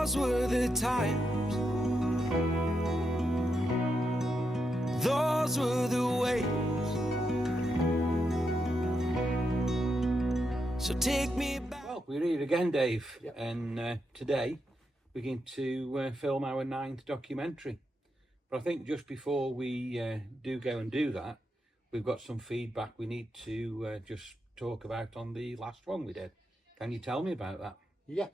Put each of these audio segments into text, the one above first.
Those were the times. Those were the ways. So take me back. Well, we're here again, Dave, Yep. and today we're going to film our 9th documentary. But I think just before we do go and do that, we've got some feedback we need to just talk about on the last one we did. Can you tell me about that? Yeah,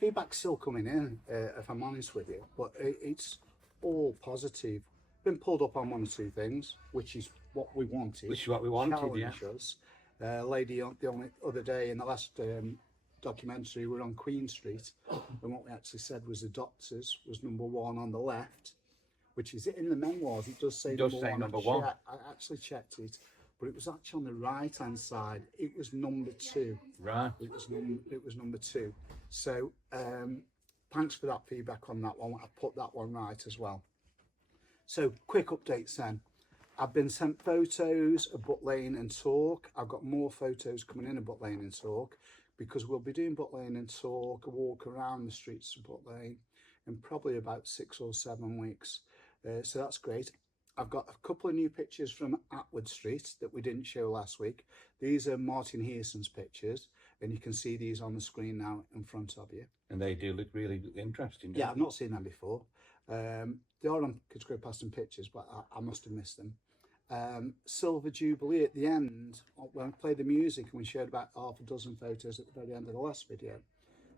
feedback's still coming in, if I'm honest with you, but it's all positive. Been pulled up on one or two things, which is what we wanted. Which is what we wanted, yeah. Challenge us. Lady on the only other day in the last documentary, we're on Queen Street, and what we actually said was the doctors was number 1 on the left, which is in the memoirs. It does say number one. I actually checked it, but it was actually on the right hand side. It was number 2. Right. It was number 2. So thanks for that feedback on that one. I put that one right as well. So quick updates then. I've been sent photos of Butt Lane and Torque. I've got more photos coming in of Butt Lane and Torque, because we'll be doing Butt Lane and Torque, a walk around the streets of Butt Lane in probably about 6 or 7 weeks. So that's great. I've got a couple of new pictures from Atwood Street that we didn't show last week. These are Martin Hearson's pictures, and you can see these on the screen now in front of you. And they do look really interesting. Yeah, I've not seen them before. They are on Kidsgrove past some pictures, but I must have missed them. Silver Jubilee at the end, when I played the music and we showed about half a dozen photos at the very end of the last video,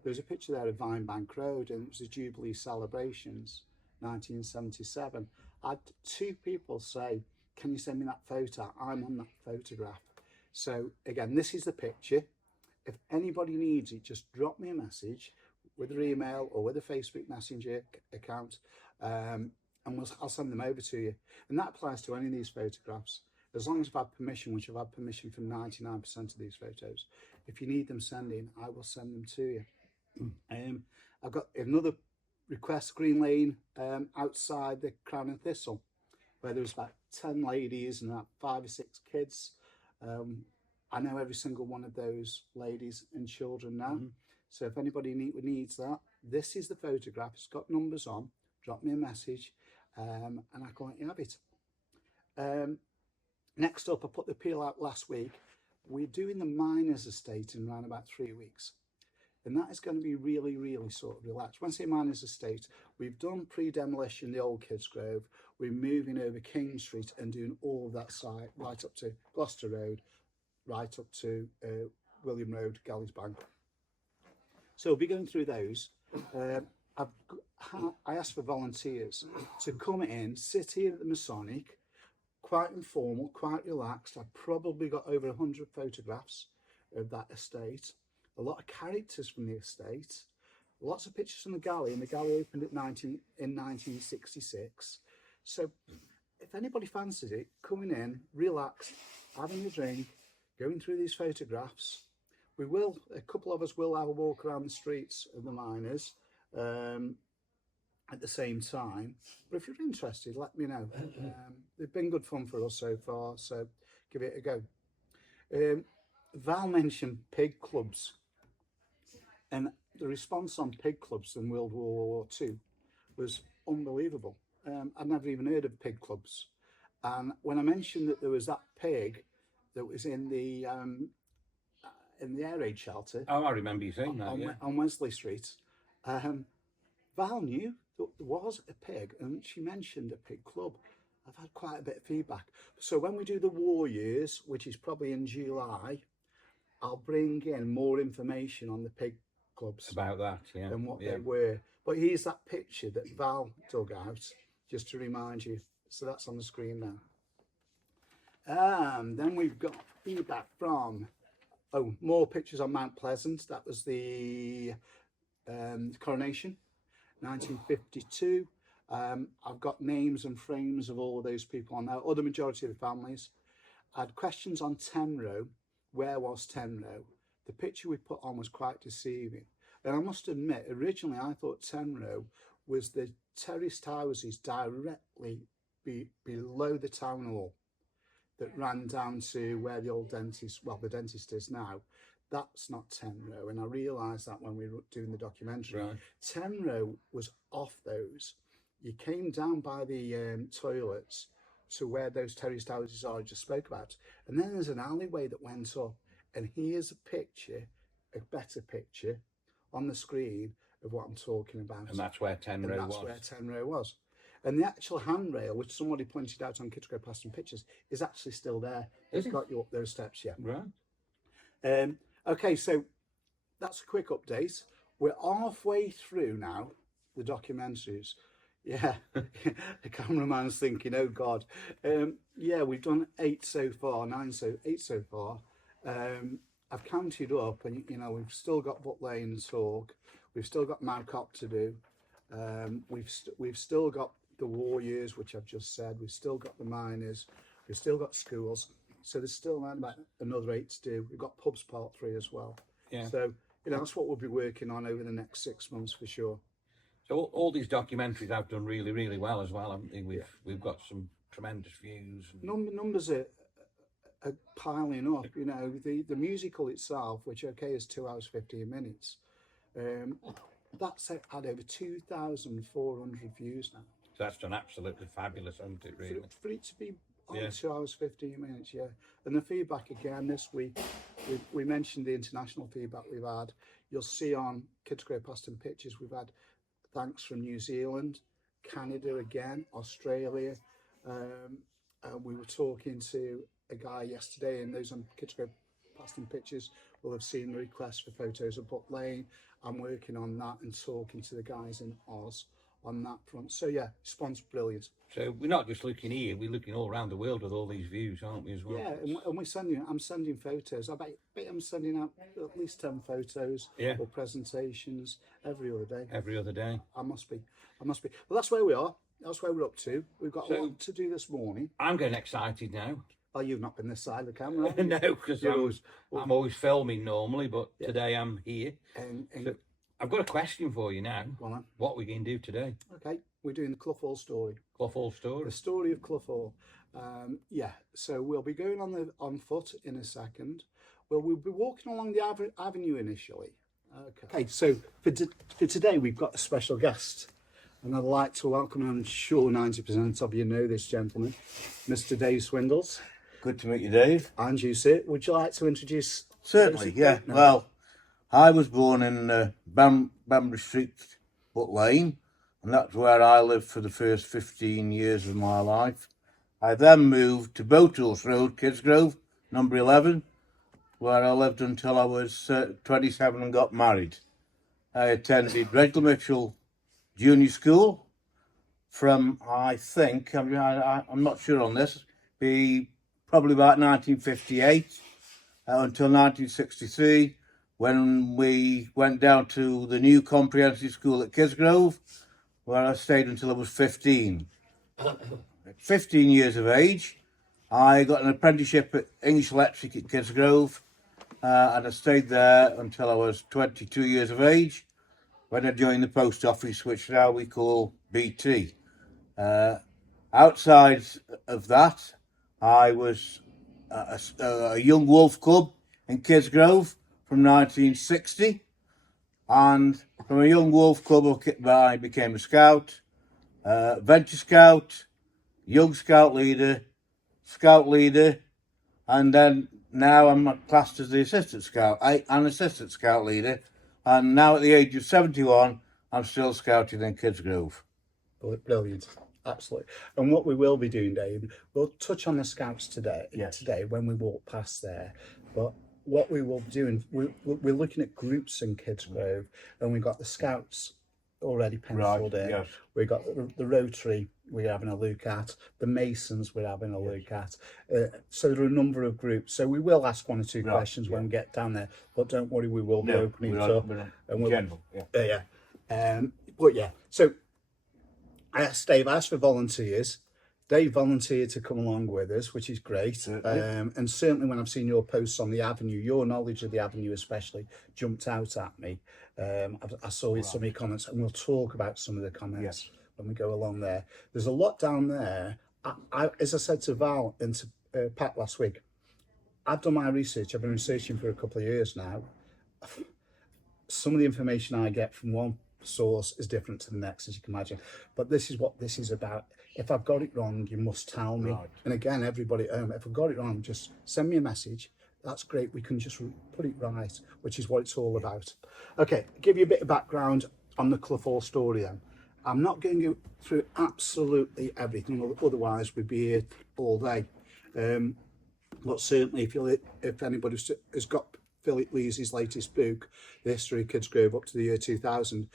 there was a picture there of Vinebank Road, and it was the Jubilee celebrations, 1977. I had 2 people say, can you send me that photo? I'm on that photograph. So again, this is the picture. If anybody needs it, just drop me a message with their email or with a Facebook Messenger account, and I'll send them over to you. And that applies to any of these photographs, as long as I've had permission, which I've had permission from 99% of these photos. If you need them sending, I will send them to you. I've got another request, Green Lane, outside the Crown and Thistle, where there was about 10 ladies and about 5 or 6 kids. I know every single one of those ladies and children now. So if anybody needs that, this is the photograph. It's got numbers on. Drop me a message, and I can let you have it. Next up, I put the appeal out last week. We're doing the miners' estate in around about 3 weeks. And that is going to be really, really sort of relaxed. When I say miners' estate, we've done pre-demolition the old Kidsgrove. We're moving over King Street and doing all of that site, right up to Gloucester Road, right up to William Road, Galleys Bank. So we'll be going through those. I asked for volunteers to come in, sit here at the Masonic, quite informal, quite relaxed. I've probably got over 100 photographs of that estate, a lot of characters from the estate, lots of pictures from the galley, and the galley opened in 1966. So if anybody fancies it, coming in, relaxed, having a drink, going through these photographs. We will, a couple of us will have a walk around the streets of the miners at the same time. But if you're interested, let me know. They've been good fun for us so far, so give it a go. Val mentioned pig clubs, and the response on pig clubs in World War II was unbelievable. I'd never even heard of pig clubs, and when I mentioned that there was that pig that was in the air raid shelter. Oh, I remember you saying that, on Wesley Street. Val knew that there was a pig, and she mentioned a pig club. I've had quite a bit of feedback. So when we do the war years, which is probably in July, I'll bring in more information on the pig clubs. About that, yeah. And what they were. But here's that picture that Val dug out, just to remind you. So that's on the screen now. Then we've got feedback from, more pictures on Mount Pleasant. That was the coronation, 1952. I've got names and frames of all of those people on there, or the majority of the families. I had questions on Tenrow. Where was Tenrow? The picture we put on was quite deceiving. And I must admit, originally I thought Tenrow was the terraced houses directly below the town hall that ran down to where the old dentist, well, the dentist is now. that's not Tenro, and I realised that when we were doing the documentary. Right. Tenro was off those. You came down by the toilets to where those terraced houses are I just spoke about, and then there's an alleyway that went up, and here's a picture, a better picture on the screen of what I'm talking about. And that's where Tenro was. That's where Tenro was. And the actual handrail, which somebody pointed out on Kidsgrove Past and Pictures, is actually still there. It's got you up those steps, yeah. Right. Okay, so that's a quick update. We're halfway through now, the documentaries. Yeah, the cameraman's thinking, oh God. Yeah, we've done 8 so far, 8 so far. I've counted up, and you know, we've still got Butt Lane Talk. We've still got Mad Cop to do. We've still got the war years, which I've just said. We've still got the miners. We've still got schools. So there's still around about another 8 to do. We've got pubs part 3 as well. Yeah. So, you know, that's what we'll be working on over the next 6 months for sure. So all these documentaries have done really, really well as well, haven't they? We've got some tremendous views. And... Numbers are piling up. You know, the musical itself, which is 2 hours 15 minutes. That's had over 2,400 views now. So that's done absolutely fabulous, hasn't it? Really, for it to be on 2 hours 15 minutes, yeah. And the feedback again this week, we mentioned the international feedback we've had. You'll see on Kidsgrove Past and Pictures, we've had thanks from New Zealand, Canada again, Australia. We were talking to a guy yesterday, and those on Kidsgrove Past and Pictures will have seen the request for photos of Butt Lane. I'm working on that and talking to the guys in Oz on that front. So yeah, response brilliant. So we're not just looking here; we're looking all around the world with all these views, aren't we? As well. Yeah, and we're sending. I'm sending photos. I bet I'm sending out at least 10 photos or presentations every other day. Every other day. I must be. Well, that's where we are. That's where we're up to. We've got a lot to do this morning. I'm getting excited now. Oh, you've not been this side of the camera. No, because I'm always filming normally, but today I'm here. So I've got a question for you now. Go on. What are we going to do today? Okay, we're doing the Clough Hall Story. Clough Hall Story. The story of Clough Hall. So we'll be going on foot in a second. We'll be walking along the avenue initially. Okay, so for today we've got a special guest. And I'd like to welcome, I'm sure 90% of you know this gentleman, Mr. Dave Swindles. Good to meet you, Dave. And you, sir. Would you like to introduce? Certainly, yeah. No. Well, I was born in Banbury Street, Butt Lane, and that's where I lived for the first 15 years of my life. I then moved to Boathorse Road, Kidsgrove, number 11, where I lived until I was 27 and got married. I attended Reginald Mitchell Junior School from, I think, I'm not sure on this, probably about 1958 until 1963, when we went down to the new comprehensive school at Kidsgrove, where I stayed until I was 15. At 15 years of age, I got an apprenticeship at English Electric at Kidsgrove, and I stayed there until I was 22 years of age, when I joined the post office, which now we call BT. Outside of that, I was a young wolf cub in Kidsgrove from 1960, and from a young wolf club I became a scout, venture scout, young scout leader, and then now I'm classed as the assistant scout, an assistant scout leader, and now at the age of 71 I'm still scouting in Kidsgrove. Brilliant. Absolutely. And what we will be doing, Dave, we'll touch on the scouts today when we walk past there. But what we will be doing, we're looking at groups in Kidsgrove, and we've got the scouts already penciled in. Yes. We've got the Rotary we're having a look at, the Masons we're having a look at. So there are a number of groups. So we will ask 1 or 2 questions when we get down there. But don't worry, we will be opening it up. But yeah, so I asked Dave, I asked for volunteers. Dave volunteered to come along with us, which is great. And certainly when I've seen your posts on the avenue, your knowledge of the avenue especially jumped out at me. I saw some of your comments, and we'll talk about some of the comments when we go along there. There's a lot down there. As I said to Val and to Pat last week, I've done my research. I've been researching for a couple of years now. Some of the information I get from one source is different to the next, as you can imagine. But this is what this is about. If I've got it wrong, you must tell me. Right. And again, everybody at home, if I've got it wrong, just send me a message. That's great. We can just put it right, which is what it's all about. Okay, give you a bit of background on the Clough Hall Story then. I'm not going to go through absolutely everything, otherwise we'd be here all day. But certainly, if anybody has got Philip Lee's latest book, The History of Kidsgrove up to the year 2000,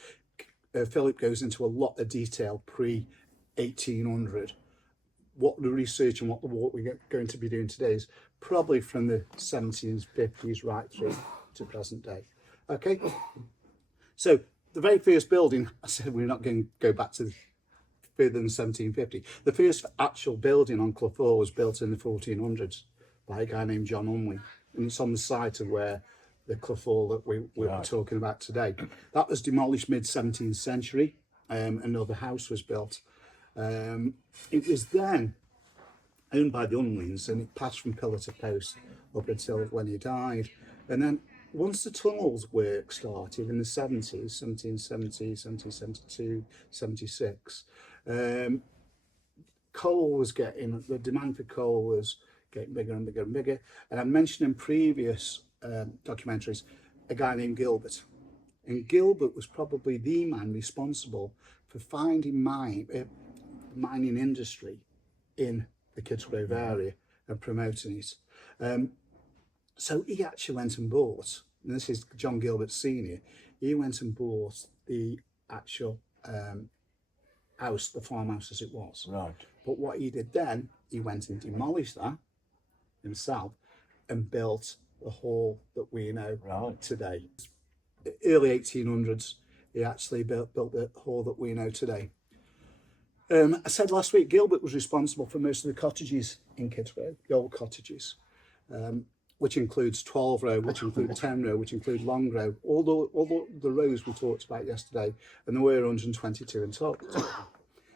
Philip goes into a lot of detail pre-1800. What the research and what we're going to be doing today is probably from the 1750s right through to present day. Okay, so the very first building, I said we're not going to go back to further than 1750. The first actual building on Clough Hall was built in the 1400s by a guy named John Umley, and it's on the site of where the Clough Hall that we're talking about today. That was demolished mid-17th century. Another house was built. It was then owned by the Umleys, and it passed from pillar to post up until when he died. And then once the tunnels work started in the 70s, 1770, 1772, 76, coal was getting, the demand for coal was getting bigger and bigger and bigger. And I mentioned in previous documentaries a guy named Gilbert. And Gilbert was probably the man responsible for finding mining industry in the Kidsgrove area and promoting it. So he actually went and bought, and this is John Gilbert Senior, he went and bought the actual house, the farmhouse as it was. Right. But what he did then, he went and demolished that himself and built the hall that we know today. Early 1800s, he actually built the hall that we know today. I said last week, Gilbert was responsible for most of the cottages in Kidsgrove, the old cottages, which includes 12 row, which include 10 row, which include long row, all the rows we talked about yesterday, and there were 122 in total.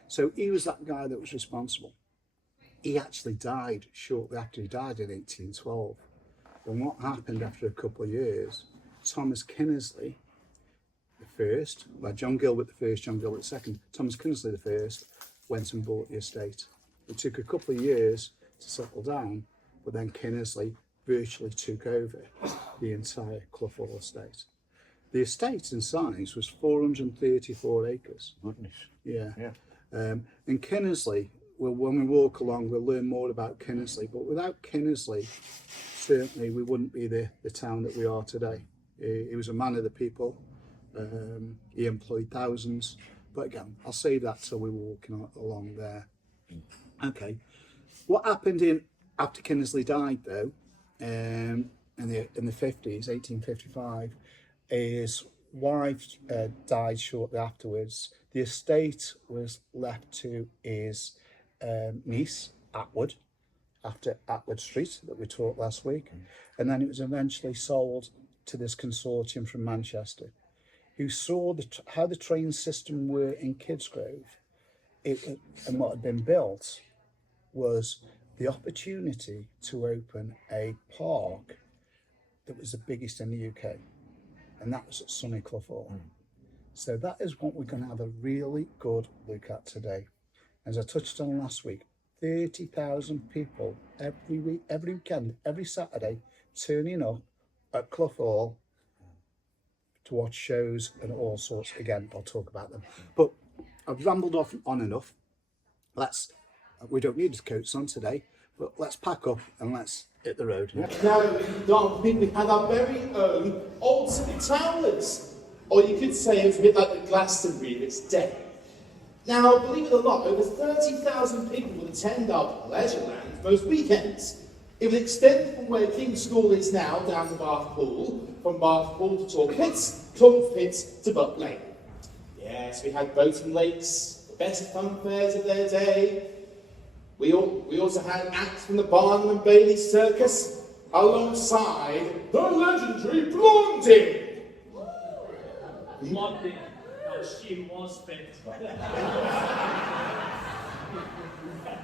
So he was that guy that was responsible. He actually died shortly after he died in 1812. And what happened after a couple of years, Thomas Kinnersley the first, well, John Gilbert the first, John Gilbert the second, Thomas Kinnersley the first, went and bought the estate. It took a couple of years to settle down, but then Kinnersley virtually took over the entire Clough Hall estate. The estate in size was 434 acres. Goodness. Yeah. And Kinnersley, well, when we walk along, we'll learn more about Kinnersley, but without Kinnersley, certainly we wouldn't be the town that we are today. He was a man of the people. He employed thousands, but again, I'll save that till we're walking along there. Okay, what happened after Kinnersley died, though, in the 50s, 1855, his wife died shortly afterwards. The estate was left to his niece, Atwood, after Atwood Street that we talked last week, and then it was eventually sold to this consortium from Manchester, who saw how the train system were in Kidsgrove. And what had been built was the opportunity to open a park that was the biggest in the UK, and that was at sunny Clough Hall. So that is what we're going to have a really good look at today. As I touched on last week, 30,000 people every week, every weekend, every Saturday, turning up at Clough Hall to watch shows and all sorts. Again, I'll talk about them. But I've rambled on enough. We don't need the coats on today, but let's pack up and let's hit the road. Now, we had our very own old city towers, or you could say it's a bit like the Glastonbury of its day. Now, believe it or not, over 30,000 people would attend our pleasure land most weekends. It would extend from where King's School is now down to Bathpool, from Bathpool to Torquay Pits to Butt Lane. Yes, we had boating lakes, the best fun fairs of their day. We also had acts from the Barnum and Bailey Circus, alongside the legendary Blondie. Blondie, she was fit.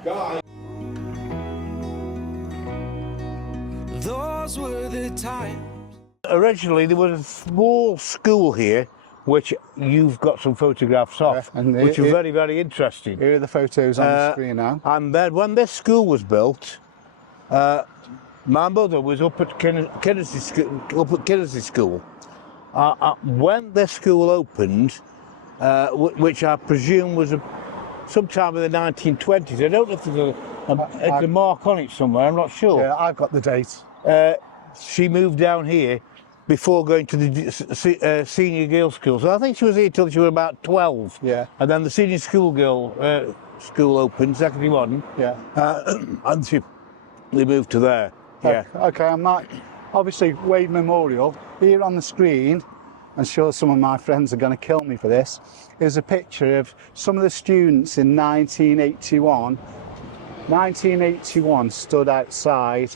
Guy. Though those were the times. Originally, there was a small school here, which you've got some photographs of, Yeah, and which are very, very interesting. Here are the photos on the screen now. And then when this school was built, my mother was up at Kinnersley School. When this school opened, which I presume was sometime in the 1920s, I don't know if there's a mark on it somewhere, I'm not sure. Yeah, I've got the date. She moved down here before going to the senior girls' school. So I think she was here till she was about 12. Yeah. And then the senior school opened, secondary one. Yeah. And they moved to there. Yeah. Okay, I'm not. Obviously, Wade Memorial, here on the screen, I'm sure some of my friends are going to kill me for this, is a picture of some of the students in 1981. 1981 stood outside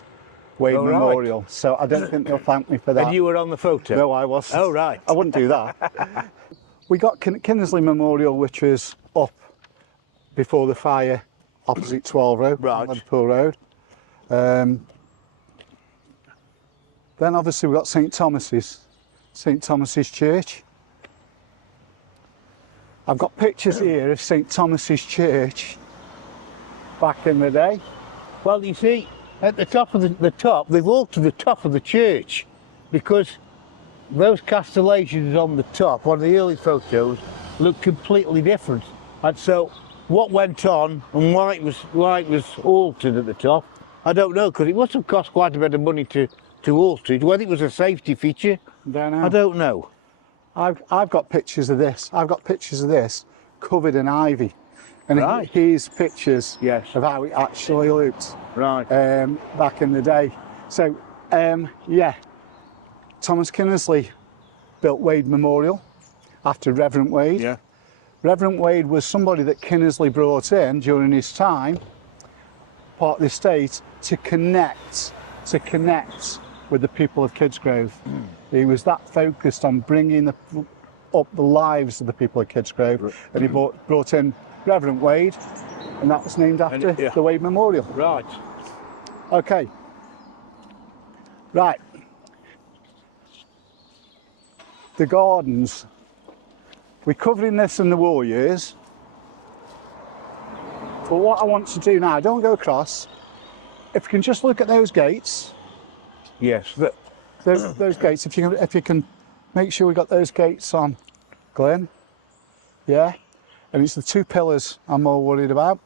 Wade Memorial, right. So I don't think they'll thank me for that. And you were on the photo? No, I wasn't. Oh, right. I wouldn't do that. We got Kinnersley Memorial, which was up before the fire, opposite 12 Road, right. Bathpool Road. Then obviously we've got St Thomas's Church. I've got pictures here of St Thomas's Church back in the day. Well, you see, at the top of the top, they've altered the top of the church because those castellations on the top, on the early photos, look completely different. And so what went on and why it was altered at the top, I don't know, because it must have cost quite a bit of money to alter it. Whether it was a safety feature, I don't know. I've got pictures of this. I've got pictures of this covered in ivy. And right. Here's pictures yes. of how it actually looked right. Back in the day. So, yeah, Thomas Kinnersley built Wade Memorial after Reverend Wade. Yeah. Reverend Wade was somebody that Kinnersley brought in during his time, part of the estate, to connect with the people of Kidsgrove. He was that focused on bringing up the lives of the people of Kidsgrove, and he brought in Reverend Wade, and that was named after the Wade Memorial. Right. Okay. Right. The gardens. We're covering this in the war years. But what I want to do now, don't go across. If you can just look at those gates. Yes. Those gates. If you can make sure we got those gates on, Glenn. Yeah. And it's the two pillars I'm more worried about,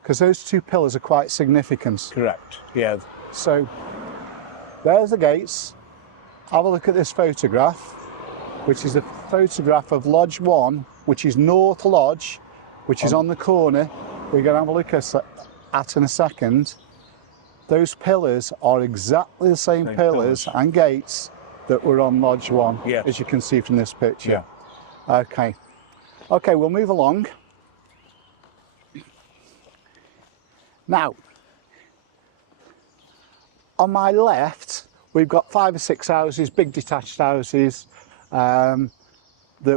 because those two pillars are quite significant. Correct. Yeah. So there's the gates. Have a look at this photograph, which is a photograph of Lodge 1, which is North Lodge, which is on the corner. We're going to have a look at in a second. Those pillars are exactly the same pillars and gates that were on Lodge 1, yes. as you can see from this picture. Yeah. Okay. Okay, we'll move along. Now, on my left, we've got 5 or 6 houses, big detached houses, that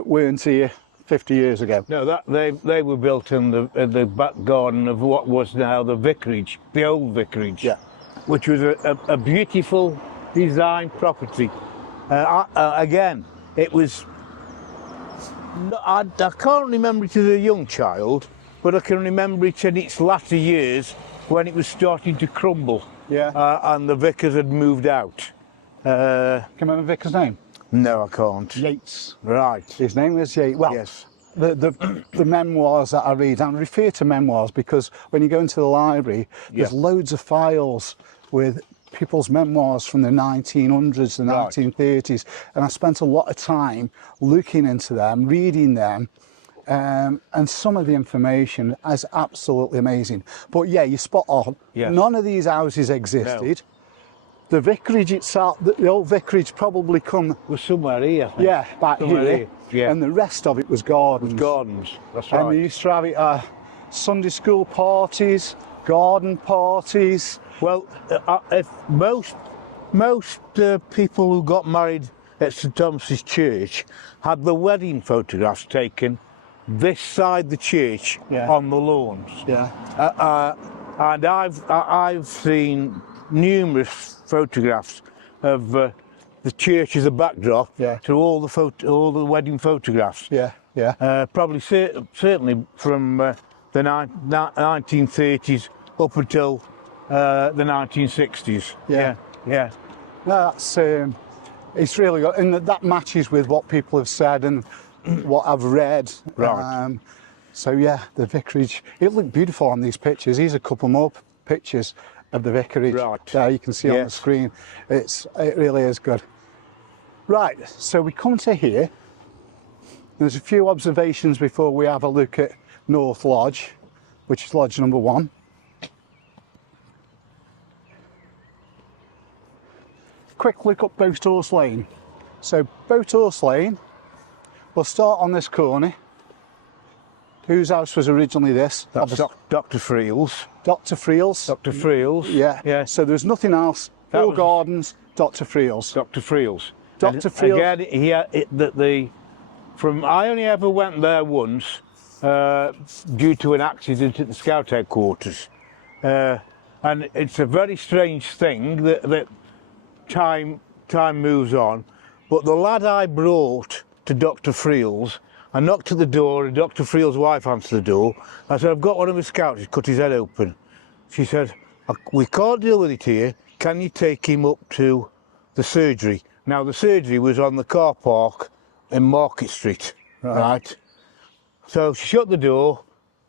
weren't here 50 years ago. No, they were built in the back garden of what was now the vicarage, the old vicarage, which was a beautiful design property. Again, it was. I can't remember it as a young child, but I can remember it in its latter years when it was starting to crumble. Yeah. And the vicars had moved out. Can you remember the vicar's name? No, I can't. Yates. Right. His name was Yates. Well, yes. The memoirs that I read, and I refer to memoirs because when you go into the library, there's loads of files with people's memoirs from the 1900s, the 1930s, and I spent a lot of time looking into them, reading them, and some of the information is absolutely amazing. But yeah, you're spot on. Yes. None of these houses existed. No. The vicarage itself, the old vicarage probably was somewhere here. I think. Yeah, back here. Yeah. And the rest of it was gardens. That's right. And they used to have it Sunday school parties, garden parties. Well, if most people who got married at St Thomas's Church had the wedding photographs taken this side the church on the lawns. Yeah. And I've seen numerous photographs of the church as a backdrop Yeah. to all the wedding photographs. Yeah, yeah. Probably certainly from the 1930s up until the 1960s. Yeah. Yeah. No, that's it's really good, and that matches with what people have said and what I've read. Right. So yeah, the vicarage. It looked beautiful on these pictures. Here's a couple more pictures of the vicarage. Right. There you can see on the Yes. screen. It really is good. Right. So we come to here. There's a few observations before we have a look at North Lodge, which is lodge number 1. Quick look up Boathorse Lane. So Boathorse Lane, we'll start on this corner. Whose house was originally this? That's Dr. Friel's. Dr. Friel's. Dr. Friel's. Yeah. Yeah. So there's nothing else. That All was- gardens, Dr. Friel's. Dr. Friel's. Dr. And Friel's. Again, I only ever went there once due to an accident at the Scout headquarters, and it's a very strange thing that time moves on. But the lad I brought to Dr. Friel's, I knocked at the door, and Dr. Friel's wife answered the door. I said, "I've got one of my scouts, he's cut his head open." She said, "We can't deal with it here. Can you take him up to the surgery?" Now, the surgery was on the car park in Market Street, right? So she shut the door,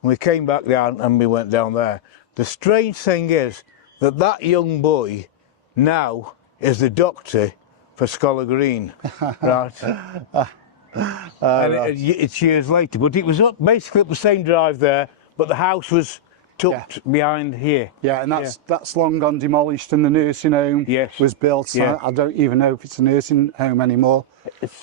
and we came back down, and we went down there. The strange thing is that young boy now is the doctor for Scholar Green, right? It's years later, but it was basically up the same drive there, but the house was tucked behind here. Yeah, and that's long gone demolished, and the nursing home Yes. was built. Yeah. I don't even know if it's a nursing home anymore. It's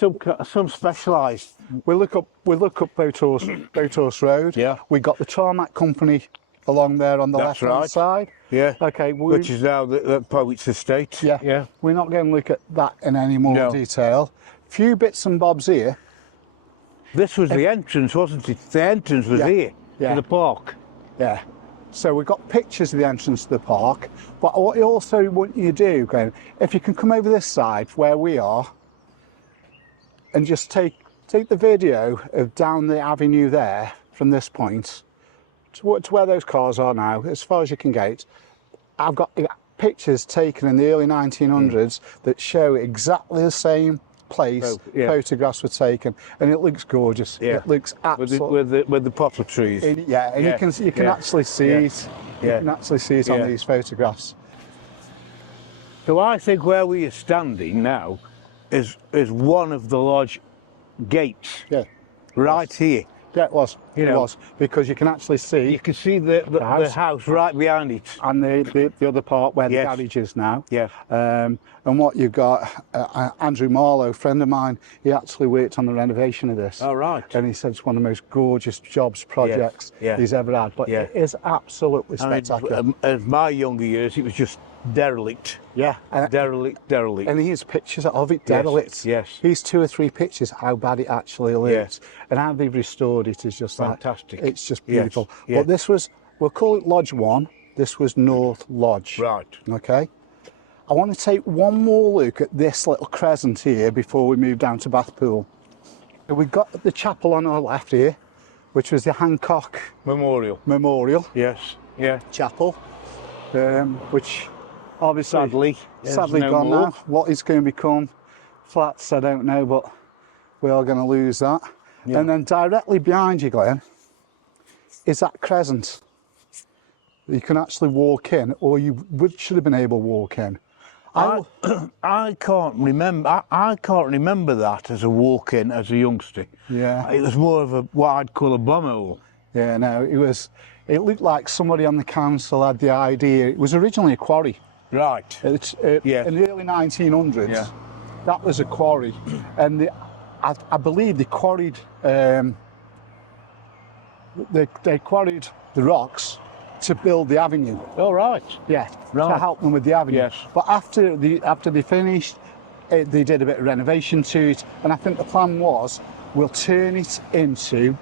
some specialised. We look up Boathorse Road. Yeah. We got the tarmac company along there on the That's left-hand right. side. Yeah. Okay. Which is now the Poet's Estate. Yeah. Yeah. We're not going to look at that in any more No. detail. Few bits and bobs here. This was the entrance, wasn't it? The entrance was Yeah. here Yeah. to the park. Yeah. So we've got pictures of the entrance to the park. But what I also want you to do, Graham, if you can come over this side where we are, and just take the video of down the avenue there from this point to where those cars are now, as far as you can get. I've got pictures taken in the early 1900s that show exactly the same place photographs were taken, and it looks gorgeous. Yeah. It looks absolutely With the poplar trees. and you can actually see it. You can actually see it on these photographs. So I think where we are standing now is one of the lodge gates. Yeah. Right here. Yeah, it was. You It know. was, because you can actually see, You can see the house right behind it. and the other part where Yes. the garage is now. Yeah. And what you've got, Andrew Marlowe, friend of mine, he actually worked on the renovation of this. Oh, right. And he said it's one of the most gorgeous projects Yeah. he's ever had. But Yeah. it is absolutely I mean, spectacular. as my younger years, it was just derelict. Yeah. Derelict. And here's pictures of it derelict. yes. Here's 2 or 3 pictures how bad it actually looked. Yes. And how they've restored it is just Fantastic. It's just Yes, beautiful. yeah. But this was, we'll call it Lodge 1. This was North Lodge. Right. Okay. I want to take one more look at this little crescent here before we move down to Bathpool. We've got the chapel on our left here, which was the Hancock Memorial. Memorial Yes. Yeah. Chapel, which obviously Sadly no gone more. now. What is going to become flats, I don't know, but we are going to lose that. Yeah. And then directly behind you, Glenn, is that crescent. You can actually walk in, or you should have been able to walk in. I can't remember. I can't remember that as a walk-in as a youngster. Yeah. It was more of a what I'd call a bum hole. Yeah, no, it looked like somebody on the council had the idea. It was originally a quarry. Right. Yeah. In the early 1900s, Yeah. that was a quarry. And I believe they quarried, they quarried the rocks to build the avenue. All right. Yeah, Right. to help them with the avenue. Yes. But after they finished, they did a bit of renovation to it, and I think the plan was we'll turn it into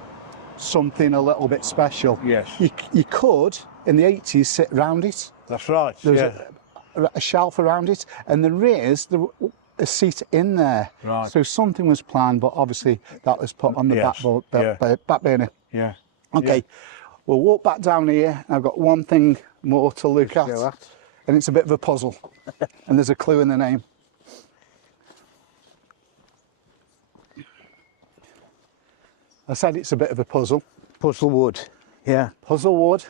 something a little bit special. Yes. You could in the 80s sit round it. That's right. There's Yeah. a shelf around it, and there is a seat in there. Right. So something was planned, but obviously that was put on the back burner. Yeah. Okay, we'll walk back down here. I've got one thing more to look at, and it's a bit of a puzzle, and there's a clue in the name. I said it's a bit of a puzzle. Puzzlewood. Yeah. Puzzlewood,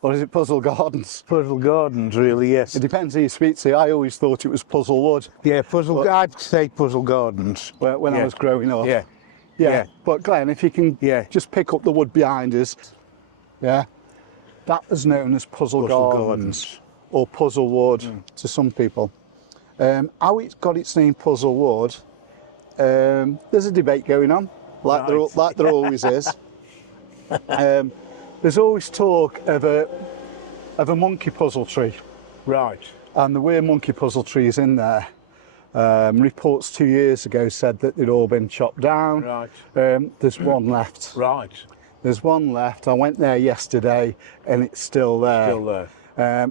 or is it Puzzle Gardens? Puzzle Gardens, really, yes. It depends who you speak to. I always thought it was Puzzlewood. Yeah, I'd say Puzzle Gardens. When I was growing up. Yeah. Yeah. But Glenn, if you can just pick up the wood behind us. Yeah. That was known as Puzzle Gardens. Or Puzzlewood to some people. How it got its name Puzzlewood, there's a debate going on, like there always is. There's always talk of a monkey puzzle tree. Right. And there were monkey puzzle trees in there. Reports 2 years ago said that they'd all been chopped down. Right. There's one left. Right. There's one left. I went there yesterday and it's still there. Still there.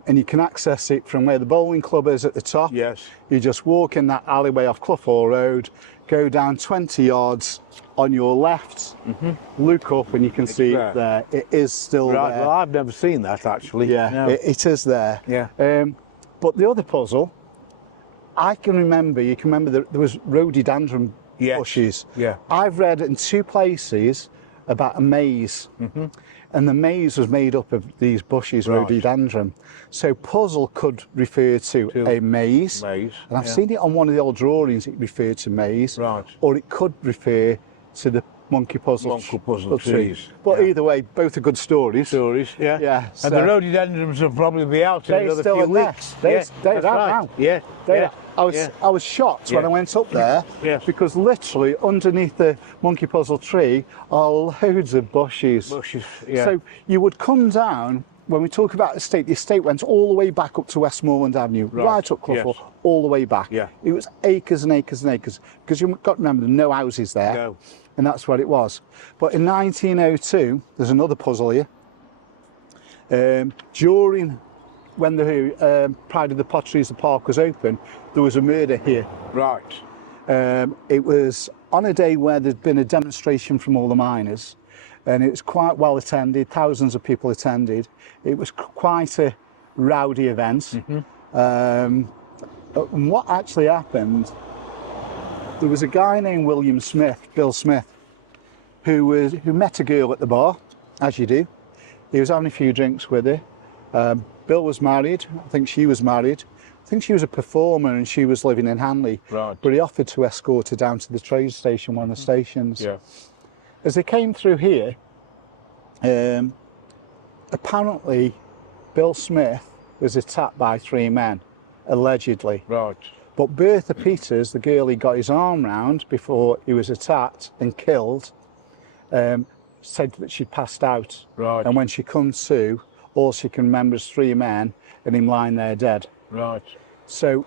And you can access it from where the bowling club is at the top. Yes. You just walk in that alleyway off Clough Hall Road, go down 20 yards on your left, look up and you can see it there. It is still there. Well, I've never seen that actually. Yeah, no. it is there. Yeah. But the other puzzle, I can remember, you can remember there was rhododendron bushes. Yeah. I've read in 2 places about a maze. And the maze was made up of these bushes, rhododendron. So puzzle could refer to a maze. And I've seen it on one of the old drawings, it referred to maze. Right. Or it could refer to the monkey puzzle trees. But either way, both are good stories. Yeah. Yeah. And the rhododendrons will probably be out in another few weeks. They're out now. Yeah. I was shocked when I went up there because literally underneath the monkey puzzle tree are loads of bushes. So you would come down, when we talk about the estate went all the way back up to Westmoreland Avenue, right up Clough Hall, all the way back. Yeah. It was acres and acres and acres because you've got to remember no houses there. No. And that's what it was. But in 1902, there's another puzzle here. During when the Pride of the Potteries, the park was open, there was a murder here. Right. It was on a day where there'd been a demonstration from all the miners, and it was quite well attended. Thousands of people attended. It was quite a rowdy event. And what actually happened? There was a guy named Bill Smith, who met a girl at the bar, as you do. He was having a few drinks with her. Bill was married. I think she was married. I think she was a performer and she was living in Hanley. Right. But he offered to escort her down to the train station, one of the stations. Yeah. As they came through here, apparently Bill Smith was attacked by 3 men, allegedly. Right. But Bertha Peters, the girl he got his arm round before he was attacked and killed, said that she'd passed out. Right. And when she comes to, all she can remember is 3 men and him lying there dead. Right. So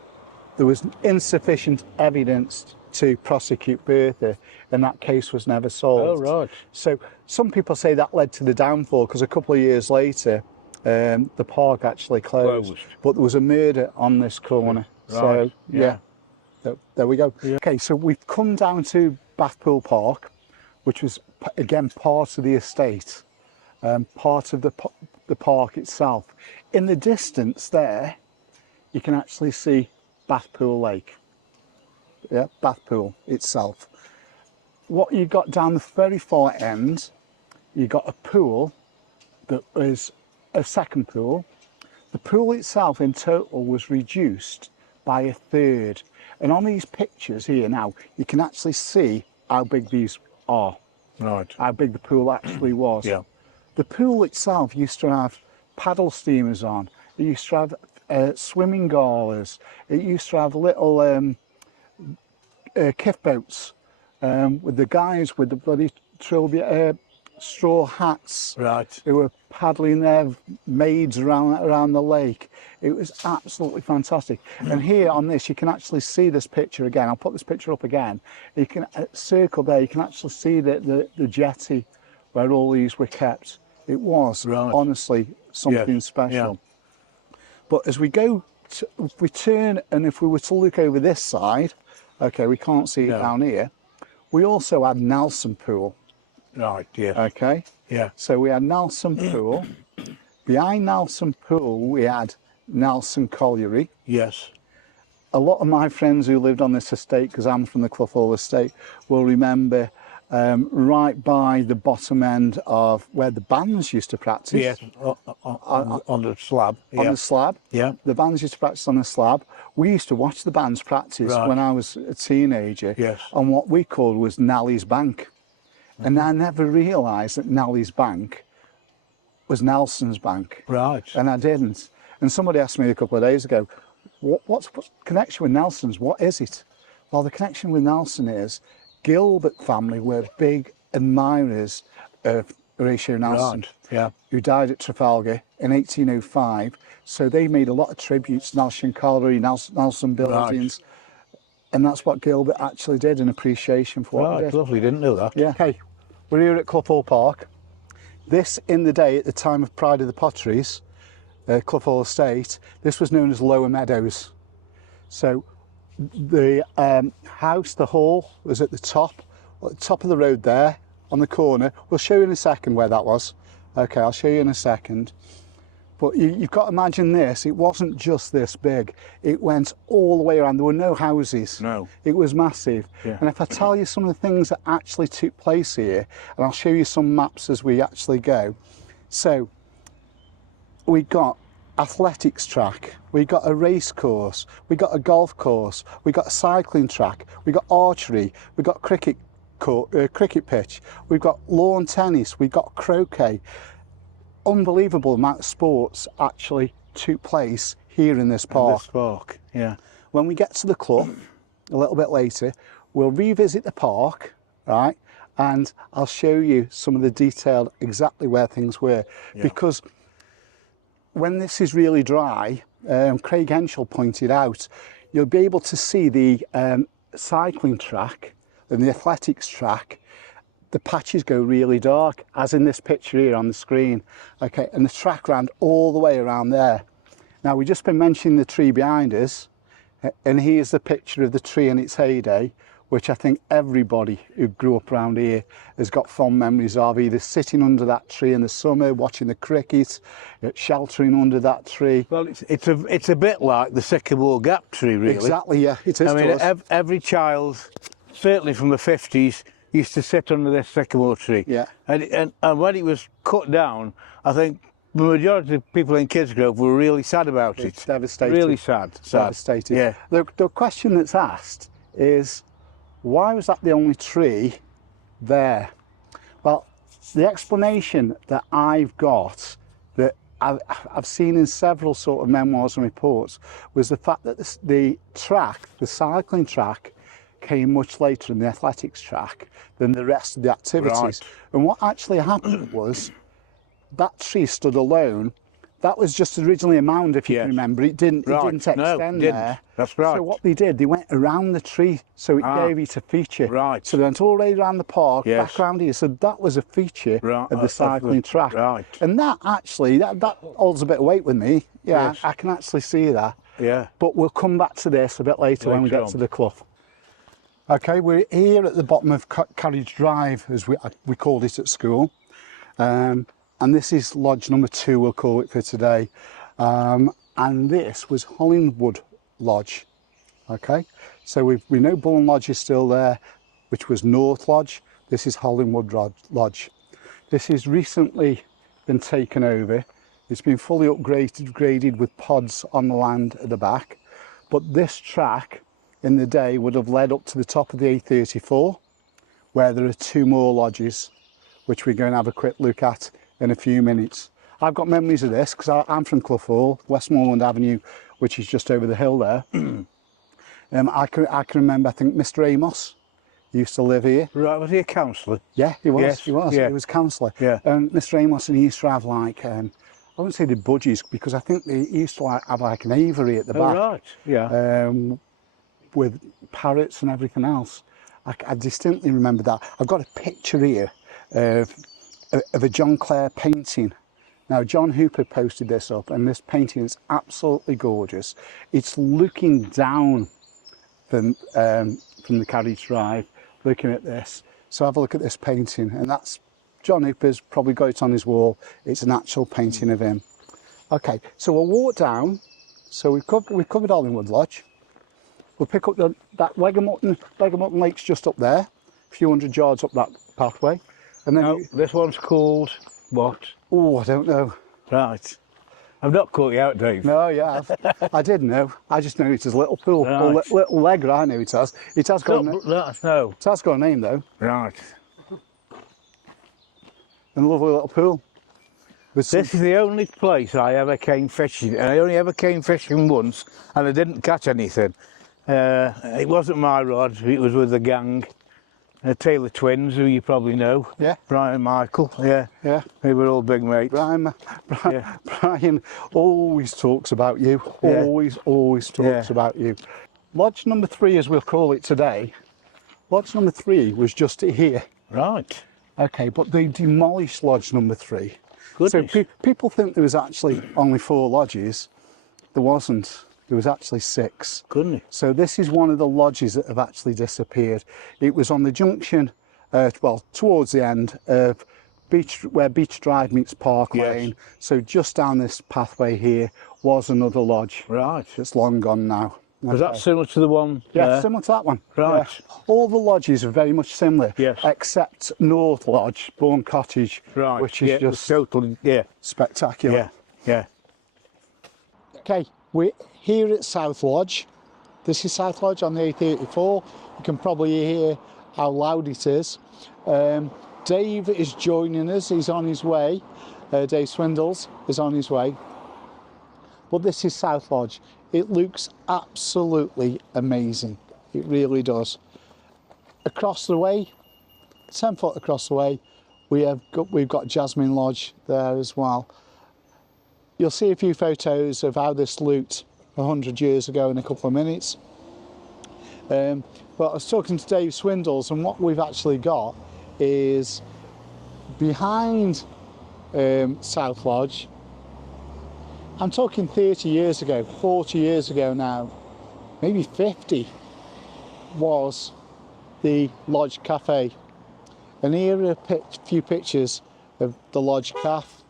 there was insufficient evidence to prosecute Bertha, and that case was never solved. Oh, right. So some people say that led to the downfall, because a couple of years later, the park actually closed. But there was a murder on this corner. Right. So there we go. Yeah. Okay, so we've come down to Bathpool Park, which was again part of the estate, part of the park itself. In the distance there, you can actually see Bathpool Lake. Yeah, Bathpool itself. What you got down the very far end, you got a pool that was a second pool. The pool itself in total was reduced by 1/3. And on these pictures here now, you can actually see how big these are. Right. How big the pool actually was. Yeah. The pool itself used to have paddle steamers on. It used to have swimming galas. It used to have little kiff boats with the guys with the bloody straw hats. Right. Who were paddling their maids around the lake. It was absolutely fantastic. And here on this, you can actually see this picture again. I'll put this picture up again. You can circle there. You can actually see the jetty where all these were kept. It was honestly something special. Yeah. But as we go if we turn and if we were to look over this side, okay, we can't see it No. down here. We also had Nelson Pool. Right, yes. Okay. Yeah. So we had Nelson Pool. Behind Nelson Pool, we had Nelson Colliery. Yes. A lot of my friends who lived on this estate, because I'm from the Clough Hall estate, will remember right by the bottom end of where the bands used to practice. Yes, on the slab. On Yeah. the slab. Yeah. The bands used to practice on the slab. We used to watch the bands practice Right. when I was a teenager. Yes. On what we called was Nellie's Bank. And I never realised that Nellie's Bank was Nelson's Bank. Right. And I didn't. And somebody asked me a couple of days ago, what's the connection with Nelson's? What is it? Well, the connection with Nelson is Gilbert family were big admirers of Horatio Nelson, Right. Yeah. who died at Trafalgar in 1805. So they made a lot of tributes, Nelson Colliery, Nelson buildings. And that's what Gilbert actually did in appreciation for what he Right, did. lovely, didn't know that. Yeah. Okay, we're here at Clough Hall Park. This, in the day, at the time of Pride of the Potteries, Clough Hall Estate, this was known as Lower Meadows. So the house, the hall, was at the top of the road there, on the corner. We'll show you in a second where that was. Okay, I'll show you in a second. But you've got to imagine this, it wasn't just this big. It went all the way around. There were no houses. No. It was massive. Yeah. And if I tell you some of the things that actually took place here, and I'll show you some maps as we actually go. So, we got athletics track, we got a race course, we got a golf course, we got a cycling track, we got archery, we got cricket pitch, we've got lawn tennis, we got croquet. Unbelievable amount of sports actually took place here in this park. This park, yeah. When we get to the Clough a little bit later, we'll revisit the park, right? And I'll show you some of the detail exactly where things were. Yeah. Because when this is really dry, Craig Henschel pointed out, you'll be able to see the cycling track and the athletics track. The patches go really dark, as in this picture here on the screen. Okay, and the track ran all the way around there. Now, we've just been mentioning the tree behind us, and here's the picture of the tree in its heyday, which I think everybody who grew up around here has got fond memories of, either sitting under that tree in the summer, watching the cricket, sheltering under that tree. Well, it's a bit like the Sycamore Gap tree, really. Exactly, yeah, it is. I mean, every child, certainly from the 50s, used to sit under this sycamore tree. Yeah. And when it was cut down, I think the majority of people in Kidsgrove were really sad about it. It's devastated. Really sad. Devastated. Yeah. The question that's asked is, why was that the only tree there? Well, the explanation that I've got, that I've seen in several sort of memoirs and reports, was the fact that the track, the cycling track, came much later in the athletics track than the rest of the activities. Right. And what actually happened was that tree stood alone. That was just originally a mound, if you Yes. can remember. It didn't extend didn't. there. That's right. So what they did, they went around the tree, so it gave it a feature. Right. So they went all the way around the park, Yes. back around here. So that was a feature Right. of the cycling track. Right. And that actually, that holds a bit of weight with me. Yeah, Yes. I can actually see that. Yeah. But we'll come back to this a bit later when we Later get on. to the Clough. Okay, we're here at the bottom of Carriage Drive, as we called it at school. And this is lodge number 2, we'll call it for today. And this was Hollingwood Lodge. Okay, so we know Bullen Lodge is still there, which was North Lodge. This is Hollingwood Lodge. This has recently been taken over. It's been fully upgraded with pods on the land at the back. But this track in the day would have led up to the top of the A34, where there are 2 more lodges, which we're going to have a quick look at in a few minutes. I've got memories of this because I'm from Clough Hall, Westmoreland Avenue, which is just over the hill there. I can remember, I think Mr. Amos used to live here. Right, was he a councillor? Yeah, he was. Yes, He was. yeah. He was councillor. Yeah. And Mr. Amos, and he used to have like, I wouldn't say the budgies, because I think they used to have like an aviary at the Oh, back. right, yeah. With parrots and everything else. I distinctly remember that. I've got a picture here of a John Clare painting Now, John Hooper posted this up, and this painting is absolutely gorgeous. It's looking down from the carriage drive, looking at this. So have a look at this painting, and that's John Hooper's probably got it on his wall. It's an actual painting of him. Okay, so we'll walk down. So we've covered Ollingwood Lodge. We'll pick up that Leg of Mutton Lake's just up there, a few hundred yards up that pathway. And then No, this one's called what? oh, I don't know. Right. I've not caught you out, Dave. No, yeah, I didn't know. I just know it as Little Pool, or Right. Little Leg, I know it has. It has got No. it has got a name though. Right. And a lovely little pool. This is the only place I ever came fishing, and I only ever came fishing once, and I didn't catch anything. It wasn't my rod, it was with the gang. Taylor twins, who you probably know. Yeah. Brian and Michael, yeah. Yeah. They were all big mates. Brian always talks about you. Yeah. Always talks about you. Lodge number 3, as we'll call it today. Lodge number 3 was just here. Right. Okay, but they demolished lodge number 3. Goodness. So people think there was actually only 4 lodges. There wasn't. There was actually 6. Goodness. So this is one of the lodges that have actually disappeared. It was on the junction, well, towards the end of where Beach Drive meets Park Yes. Lane. So just down this pathway here was another lodge. Right. It's long gone now. Was that similar to the one Yeah, there? similar to that one. Right. Yeah. All the lodges are very much similar. Yes. Except North Lodge, Bourne Cottage, Right. which is yeah, just totally, yeah. spectacular. Yeah. Okay, we're here at South Lodge. This is South Lodge on the A34. You can probably hear how loud it is. Dave is joining us. He's on his way. Dave Swindles is on his way. But this is South Lodge. It looks absolutely amazing. It really does. Across the way, 10 foot across the way, we've got Jasmine Lodge there as well. You'll see a few photos of how this looked 100 years ago in a couple of minutes. But I was talking to Dave Swindles, and what we've actually got is behind South Lodge. I'm talking 30 years ago, 40 years ago now, maybe 50, was the Lodge Cafe. And here are a few pictures of the Lodge Cafe,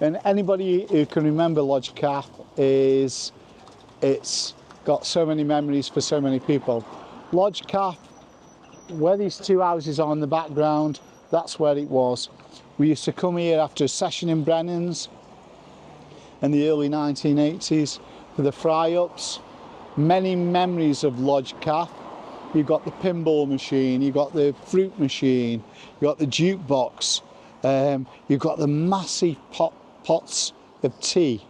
And anybody who can remember Lodge Cafe it's got so many memories for so many people. Lodge Cafe, where these 2 houses are in the background, that's where it was. We used to come here after a session in Brennan's in the early 1980s for the fry-ups. Many memories of Lodge Cafe. You've got the pinball machine, you've got the fruit machine, you've got the jukebox, you've got the massive pots of tea.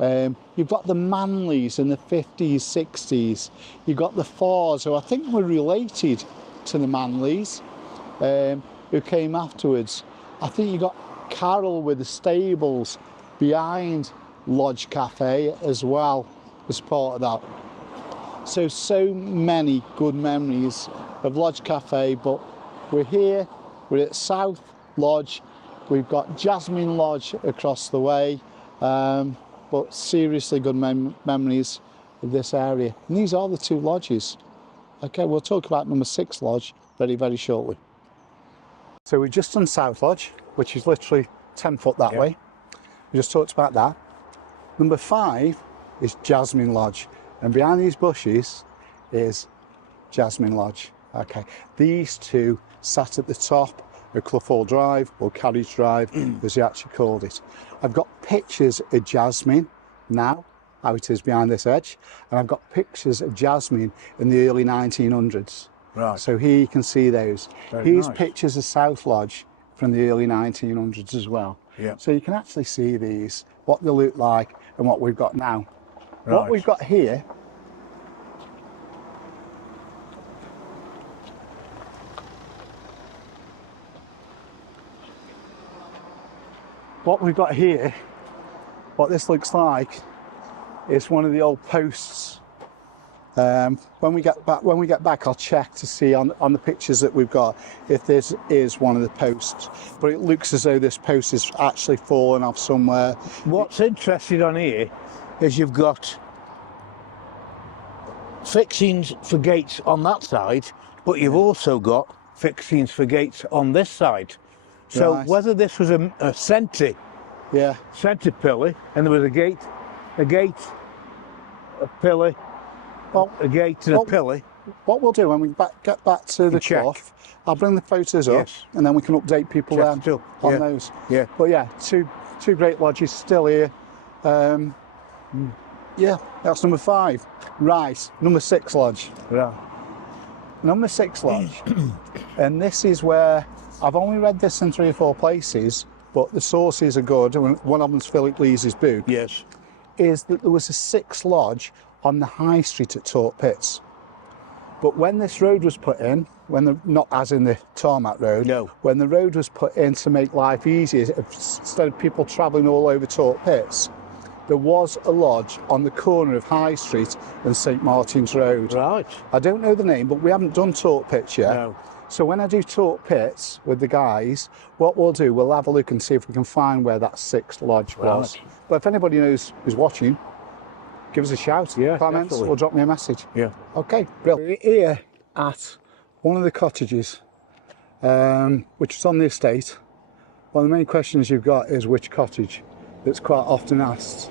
You've got the Manleys in the 50s, 60s. You've got the Farrs, who I think were related to the Manleys, who came afterwards. I think you got Carol with the stables behind Lodge Cafe as well as part of that. So many good memories of Lodge Cafe, but we're here, we're at South Lodge. We've got Jasmine Lodge across the way, but seriously good memories of this area. And these are the 2 lodges. Okay, we'll talk about number 6 lodge very, very shortly. So we've just done South Lodge, which is literally 10 foot that way. We just talked about that. Number 5 is Jasmine Lodge, and behind these bushes is Jasmine Lodge. Okay, these 2 sat at the top of Clough Hall Drive, or Carriage Drive, as he actually called it. I've got pictures of Jasmine now, how it is behind this edge, and I've got pictures of Jasmine in the early 1900s. Right. So here you can see those. Very Here's nice. pictures of South Lodge from the early 1900s as well. Yeah. So you can actually see these, what they look like and what we've got now. Right. What we've got here what this looks like is one of the old posts When we get back, I'll check to see on the pictures that we've got if this is one of the posts. But it looks as though this post is actually fallen off somewhere. What's interesting on here is you've got fixings for gates on that side, but you've also got fixings for gates on this side. So Right. whether this was a centre pillar and there was a gate, a pillar, a gate and a pillar. What we'll do when we get back to the check. Clough, I'll bring the photos up, Yes. and then we can update people Check then it up. on Yeah. those. Yeah. But yeah, two great lodges still here. Yeah, that's number 5. Right, number 6 lodge. Right. Number 6 lodge. And this is where I've only read this in 3 or 4 places, but the sources are good. One of them's Philip Lees's book. Yes. Is that there was a 6th lodge on the high street at Torp Pits. But when this road was put in, not as in the tarmac road, No. when the road was put in to make life easier, instead of people travelling all over Torp Pits, there was a lodge on the corner of High Street and St Martin's Road. Right. I don't know the name, but we haven't done Torp Pits yet. No. So when I do Torp Pits with the guys, what we'll do, we'll have a look and see if we can find where that 6th lodge was. Right. But if anybody knows who's watching, give us a shout, Yeah, comments, definitely. or drop me a message. Yeah. Okay, brilliant. We're here at one of the cottages, which is on the estate. One of the main questions you've got is which cottage. That's quite often asked.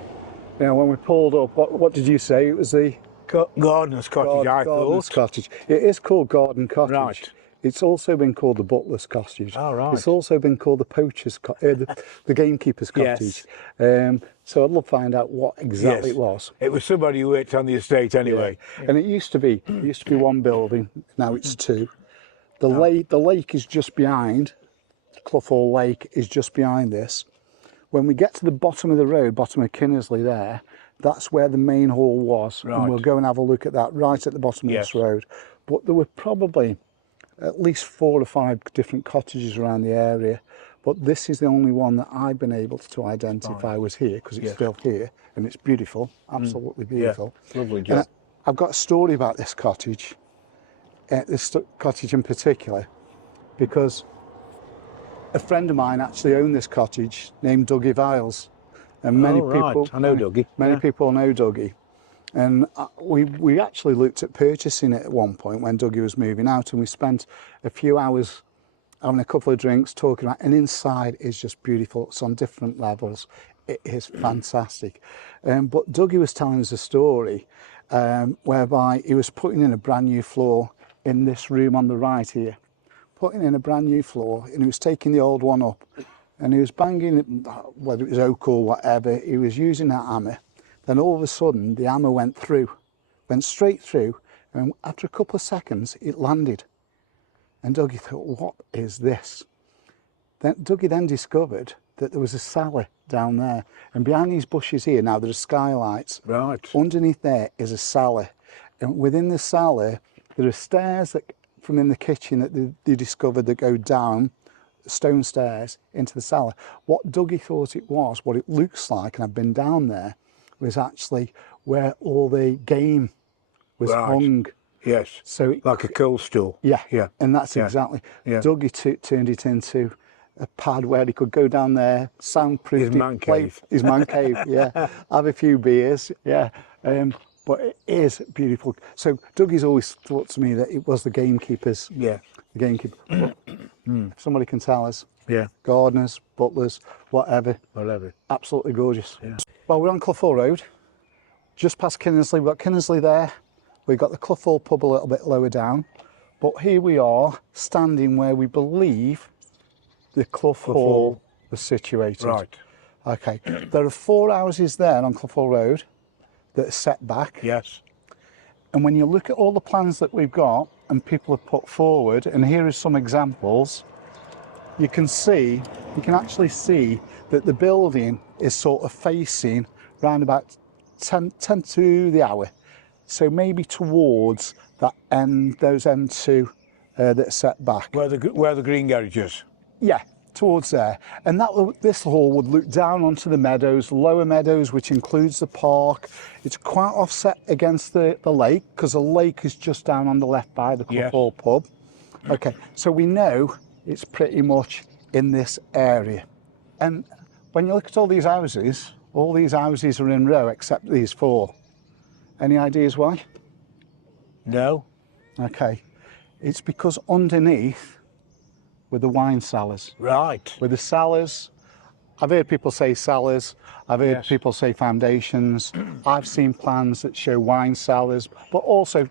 You know, when we pulled up, what did you say? It was the Gardener's cottage, I Gardener's thought. cottage. It is called Garden Cottage. Right. It's also been called the Butler's Cottage. Oh, right. It's also been called the Poacher's the Gamekeeper's Cottage. Yes. So I'd love to find out what exactly Yes. it was. It was somebody who worked on the estate anyway. Yeah. And it used to be one building. Now it's 2. The lake is just behind. Clough Hall Lake is just behind this. When we get to the bottom of the road, bottom of Kinnersley there, that's where the main hall was. Right. And we'll go and have a look at that right at the bottom of this road. But there were probably at least 4 or 5 different cottages around the area. But this is the only one that I've been able to identify was here, because it's still here and it's beautiful, absolutely beautiful. Lovely And job. I've got a story about this cottage in particular, because a friend of mine actually owned this cottage named Dougie Viles, and many people I know Dougie. Many people know Dougie, and we actually looked at purchasing it at one point when Dougie was moving out, and we spent a few hours having a couple of drinks talking about, and inside is just beautiful. It's on different levels. It is fantastic. But Dougie was telling us a story whereby he was putting in a brand new floor in this room on the right here, putting in a brand new floor, and he was taking the old one up, and he was banging it, whether it was oak or whatever, he was using that hammer. Then all of a sudden the hammer went straight through, and after a couple of seconds it landed. And Dougie thought, what is this? Then Dougie then discovered that there was a cellar down there, and behind these bushes here now there are skylights. Right. Underneath there is a cellar, and within the cellar there are stairs that from in the kitchen that they discovered that go down, stone stairs into the cellar. What Dougie thought it was, what it looks like, and I've been down there, was actually where all the game was hung. Yes. So Like a coal store. yeah, Yeah. and that's Yeah. exactly. Yeah. Dougie turned it into a pad where he could go down there, soundproof His man cave. his man cave, yeah, have a few beers, yeah. But it is beautiful. So Dougie's always thought to me that it was the gamekeepers. Yeah. The gamekeeper. But if somebody can tell us. Yeah. Gardeners, butlers, whatever. Whatever. Absolutely gorgeous. Yeah. Well, we're on Clough Hall Road, just past Kinnersley. We've got Kinnersley there. We've got the Clough Hall pub a little bit lower down. But here we are, standing where we believe the Clough Hall was situated. Right. Okay. There are 4 houses there on Clough Hall Road that are set back. Yes. And when you look at all the plans that we've got and people have put forward, and here are some examples, you can actually see that the building is sort of facing round about 10 to the hour. So maybe towards that end, those end two that are set back. Where the green garage is. Yeah, towards there, and this hall would look down onto the meadows, lower meadows, which includes the park. It's quite offset against the lake, because the lake is just down on the left by the Clough Hall pub. Okay, so we know it's pretty much in this area. And when you look at all these houses are in row except these 4. Any ideas why? No. Okay, it's because underneath were the wine cellars. Right. With the cellars, I've heard people say cellars, I've heard Yes. people say foundations. I've seen plans that show wine cellars, but also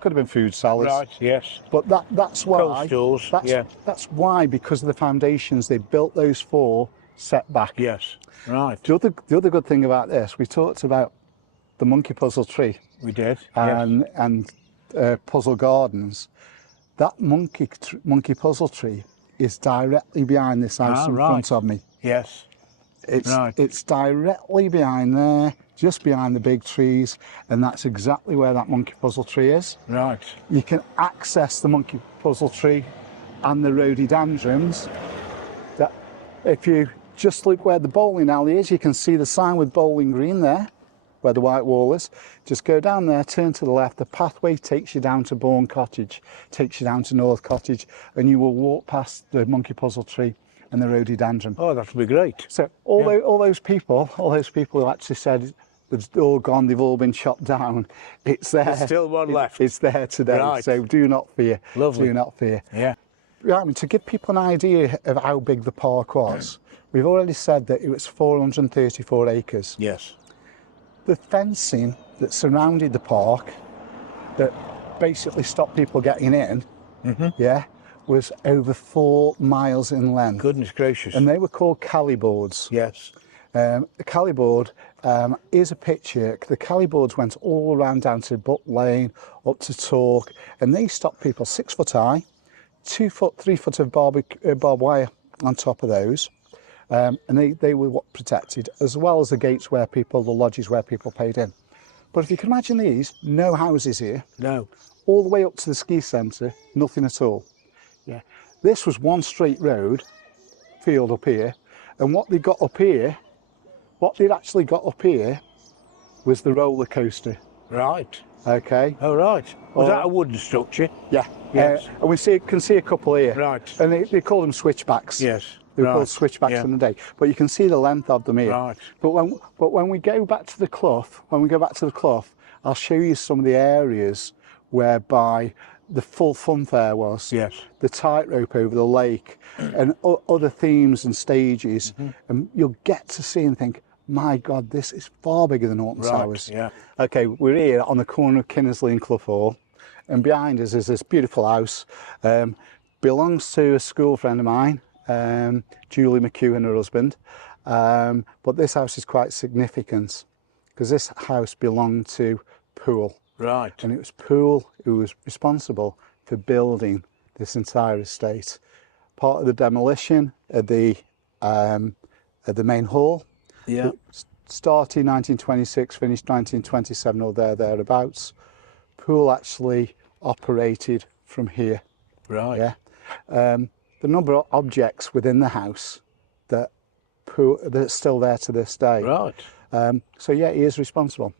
could have been food cellars. Right, yes. But that's why. Cold stores, yeah. That's why, because of the foundations, they built those 4 set back. Yes. Right. The other good thing about this, we talked about the monkey puzzle tree We did. and puzzle gardens. That monkey puzzle tree is directly behind this house in front of me. Yes. It's directly behind there, just behind the big trees, and that's exactly where that monkey puzzle tree is. Right. You can access the monkey puzzle tree and the rhododendrons. That, if you just look where the bowling alley is, you can see the sign with bowling green there, where the white wall is. Just go down there, turn to the left, the pathway takes you down to Bourne Cottage, takes you down to North Cottage, and you will walk past the monkey puzzle tree and the rhododendron. Oh, that would be great. So all those people who actually said they've all gone, they've all been chopped down, it's there. There's still one left. It's there today, Right. so do not fear. Lovely. Do not fear. Yeah. Yeah, I mean, to give people an idea of how big the park was, we've already said that it was 434 acres. Yes. The fencing that surrounded the park, that basically stopped people getting in, was over 4 miles in length. Goodness gracious. And they were called Cali boards. Yes. The Cali board is a picture. The Cali boards went all around down to Butt Lane, up to Torque, and they stopped people 6 foot high, 2 foot, 3 foot of barbed wire on top of those. And they were what protected, as well as the gates where the lodges where people paid in. But if you can imagine these, no houses here. No. All the way up to the ski centre, nothing at all. Yeah. This was one straight road, field up here, and what they'd actually got up here was the roller coaster. Right. Okay. Oh, right. Was that a wooden structure? Yeah. Yes. And we can see a couple here. Right. And they call them switchbacks. Yes. They were Right. called switchbacks Yeah. in the day, but you can see the length of them here. Right. But when we go back to the Clough, I'll show you some of the areas whereby the full fun fair was. Yes. The tightrope over the lake, and other themes and stages, and you'll get to see and think, my God, this is far bigger than Norton Towers. Yeah. Okay, we're here on the corner of Kinnersley and Clough Hall, and behind us is this beautiful house. Belongs to a school friend of mine, Julie McHugh and her husband. But this house is quite significant because this house belonged to Poole. Right. And it was Poole who was responsible for building this entire estate. Part of the demolition of the main hall. Yeah. It started in 1926, finished 1927 or thereabouts. Poole actually operated from here. Right. Yeah. The number of objects within the house that's still there to this day. Right. So yeah, he is responsible.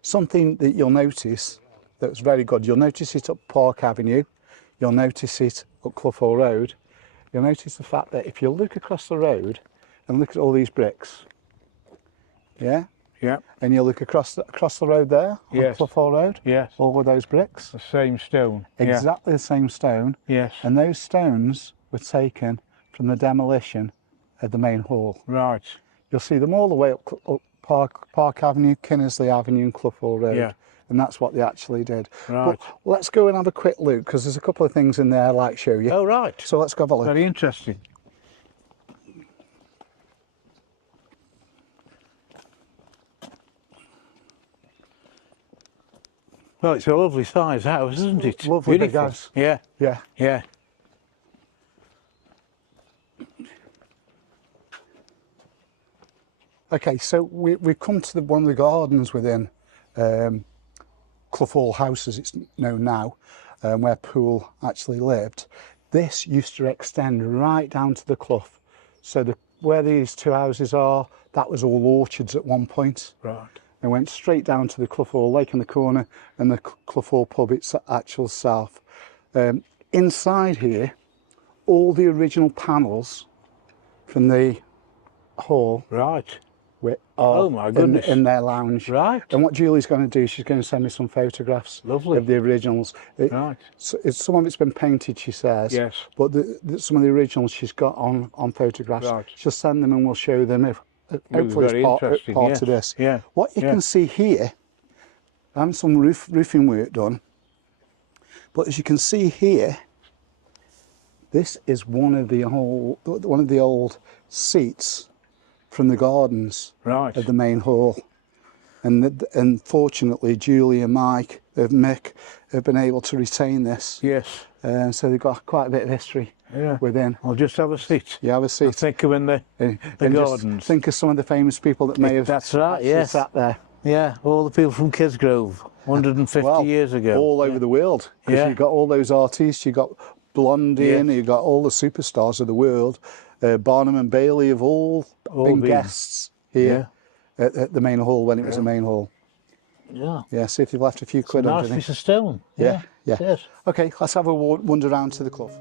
Something that you'll notice that's very good, you'll notice it up Park Avenue, you'll notice it up Clough Hall Road, you'll notice the fact that if you look across the road and look at all these bricks, yeah? Yeah. And you look across the road there, on Yes. Clough Hall Road, Yes. all of those bricks, The same stone. exactly the same stone, Yeah. Yes. and those stones were taken from the demolition of the main hall. Right. You'll see them all the way up Park Avenue, Kinnersley Avenue and Clough Hall Road. Yeah. And that's what they actually did. Right. But let's go and have a quick look, because there's a couple of things in there I'd like to show you. Oh, right. So let's go have a look. Very interesting. Well, it's a lovely size house, isn't it? Lovely big Beautiful. house. Yeah. Yeah. Yeah. Okay, so we've come to one of the gardens within Clough Hall House, as it's known now, where Poole actually lived. this used to extend right down to the Clough. So where these two houses are, that was all orchards at one point. Right. And went straight down to the Clough Hall Lake in the corner and the Clough Hall pub, its actual south. Inside here, all the original panels from the hall Right. are Oh my goodness. in their lounge. Right. And what Julie's going to do, she's going to send me some photographs Lovely. of the originals. Right. Some of it's been painted, she says. Yes. But some of the originals she's got on photographs. Right. She'll send them and we'll show them. Hopefully very it's part interesting, yes. of this. Yeah. What you Yeah. can see here, and some roofing work done. But as you can see here, this is one of the old seats from the gardens Right. of the main hall. And fortunately, Julie and Mick have been able to retain this. Yes. So they've got quite a bit of history within. I'll just have a seat. You have a seat. I think of in the And just gardens. think of some of the famous people that may have That's right, actually yes. sat there. Yeah, all the people from Kidsgrove, 150 Well, years ago. all over the world. Because Yeah. you've got all those artists, you've got Blondin, Yes. you've got all the superstars of the world. Barnum and Bailey have all been been. guests here at the main hall when it was a main hall. Yeah. Yeah, see if you've left a few quid Nice underneath. piece of stone. Yeah, yeah. Yes. Okay, let's have a wander around to the Clough.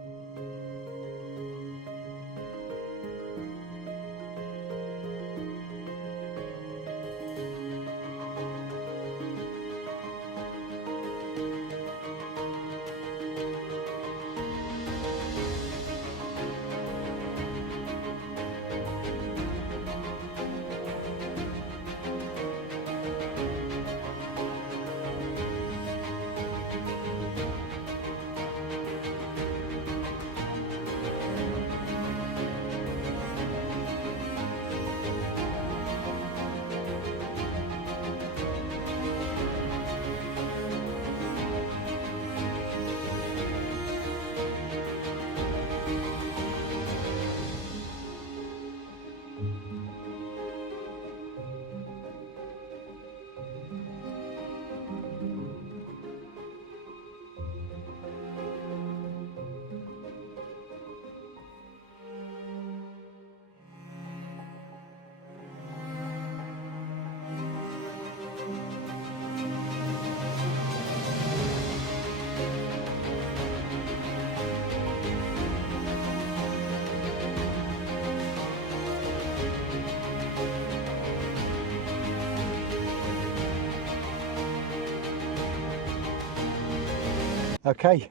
Okay,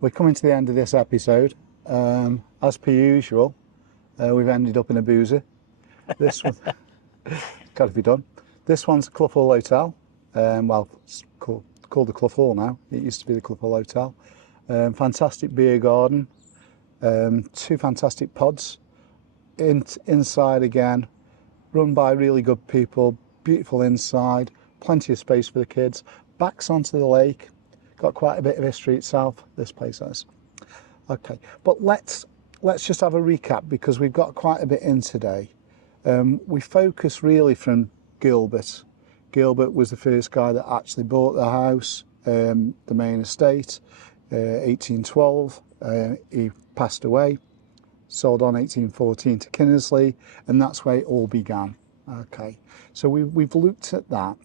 we're coming to the end of this episode. As per usual, we've ended up in a boozer. This one, got to be done. This one's Clough Hall Hotel. Well, it's called the Clough Hall now. It used to be the Clough Hall Hotel. Fantastic beer garden. Two fantastic pods. Inside again, run by really good people. Beautiful inside. Plenty of space for the kids. Backs onto the lake. Got quite a bit of history itself, this place has. Okay, but let's just have a recap because we've got quite a bit in today. We focus really from Gilbert. Gilbert was the first guy that actually bought the house, the main estate, 1812. He passed away, sold on 1814 to Kinnersley, and that's where it all began. Okay, so we've looked at that.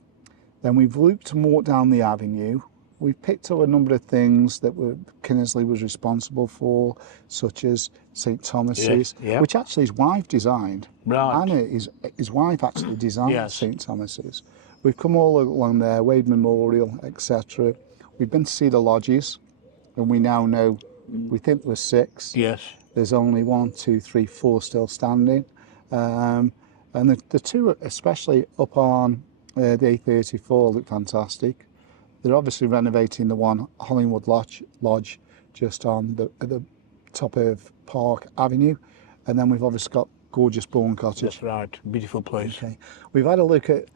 Then we've looked more down the avenue. We've picked up a number of things that Kinnersley was responsible for, such as St Thomas's, which actually his wife designed. Right. Anna, his wife actually designed Yes. St Thomas's. We've come all along there, Wade Memorial, etc. We've been to see the lodges, and we now know, we think there's 6. Yes. There's only 1, 2, 3, 4 still standing. And the two, especially up on the A34, look fantastic. They're obviously renovating the one Hollingwood Lodge just on the top of Park Avenue, and then we've obviously got gorgeous Bourne Cottage. That's right. Beautiful place. Okay, we've had a look at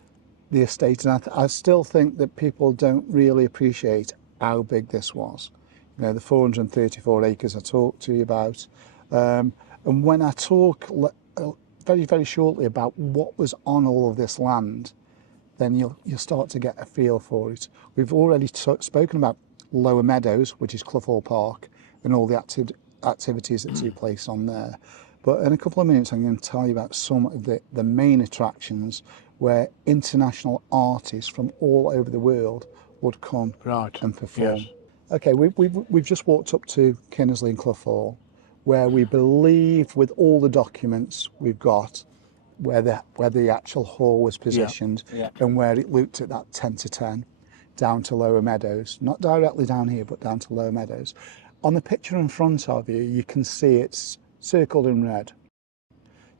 the estate, and I still think that people don't really appreciate how big this was. You know, the 434 acres I talked to you about, and when I talk very, very shortly about what was on all of this land, then you'll start to get a feel for it. We've already spoken about Lower Meadows, which is Clough Hall Park, and all the activities that take place on there. But in a couple of minutes, I'm going to tell you about some of the main attractions where international artists from all over the world would come and perform. Yes. Okay, we've just walked up to Kinnersley and Clough Hall, where we believe, with all the documents we've got, where the actual hall was positioned and where it looked at that 10 to 10 down to Lower Meadows, not directly down here, but down to Lower Meadows. On the picture in front of you, you can see it's circled in red.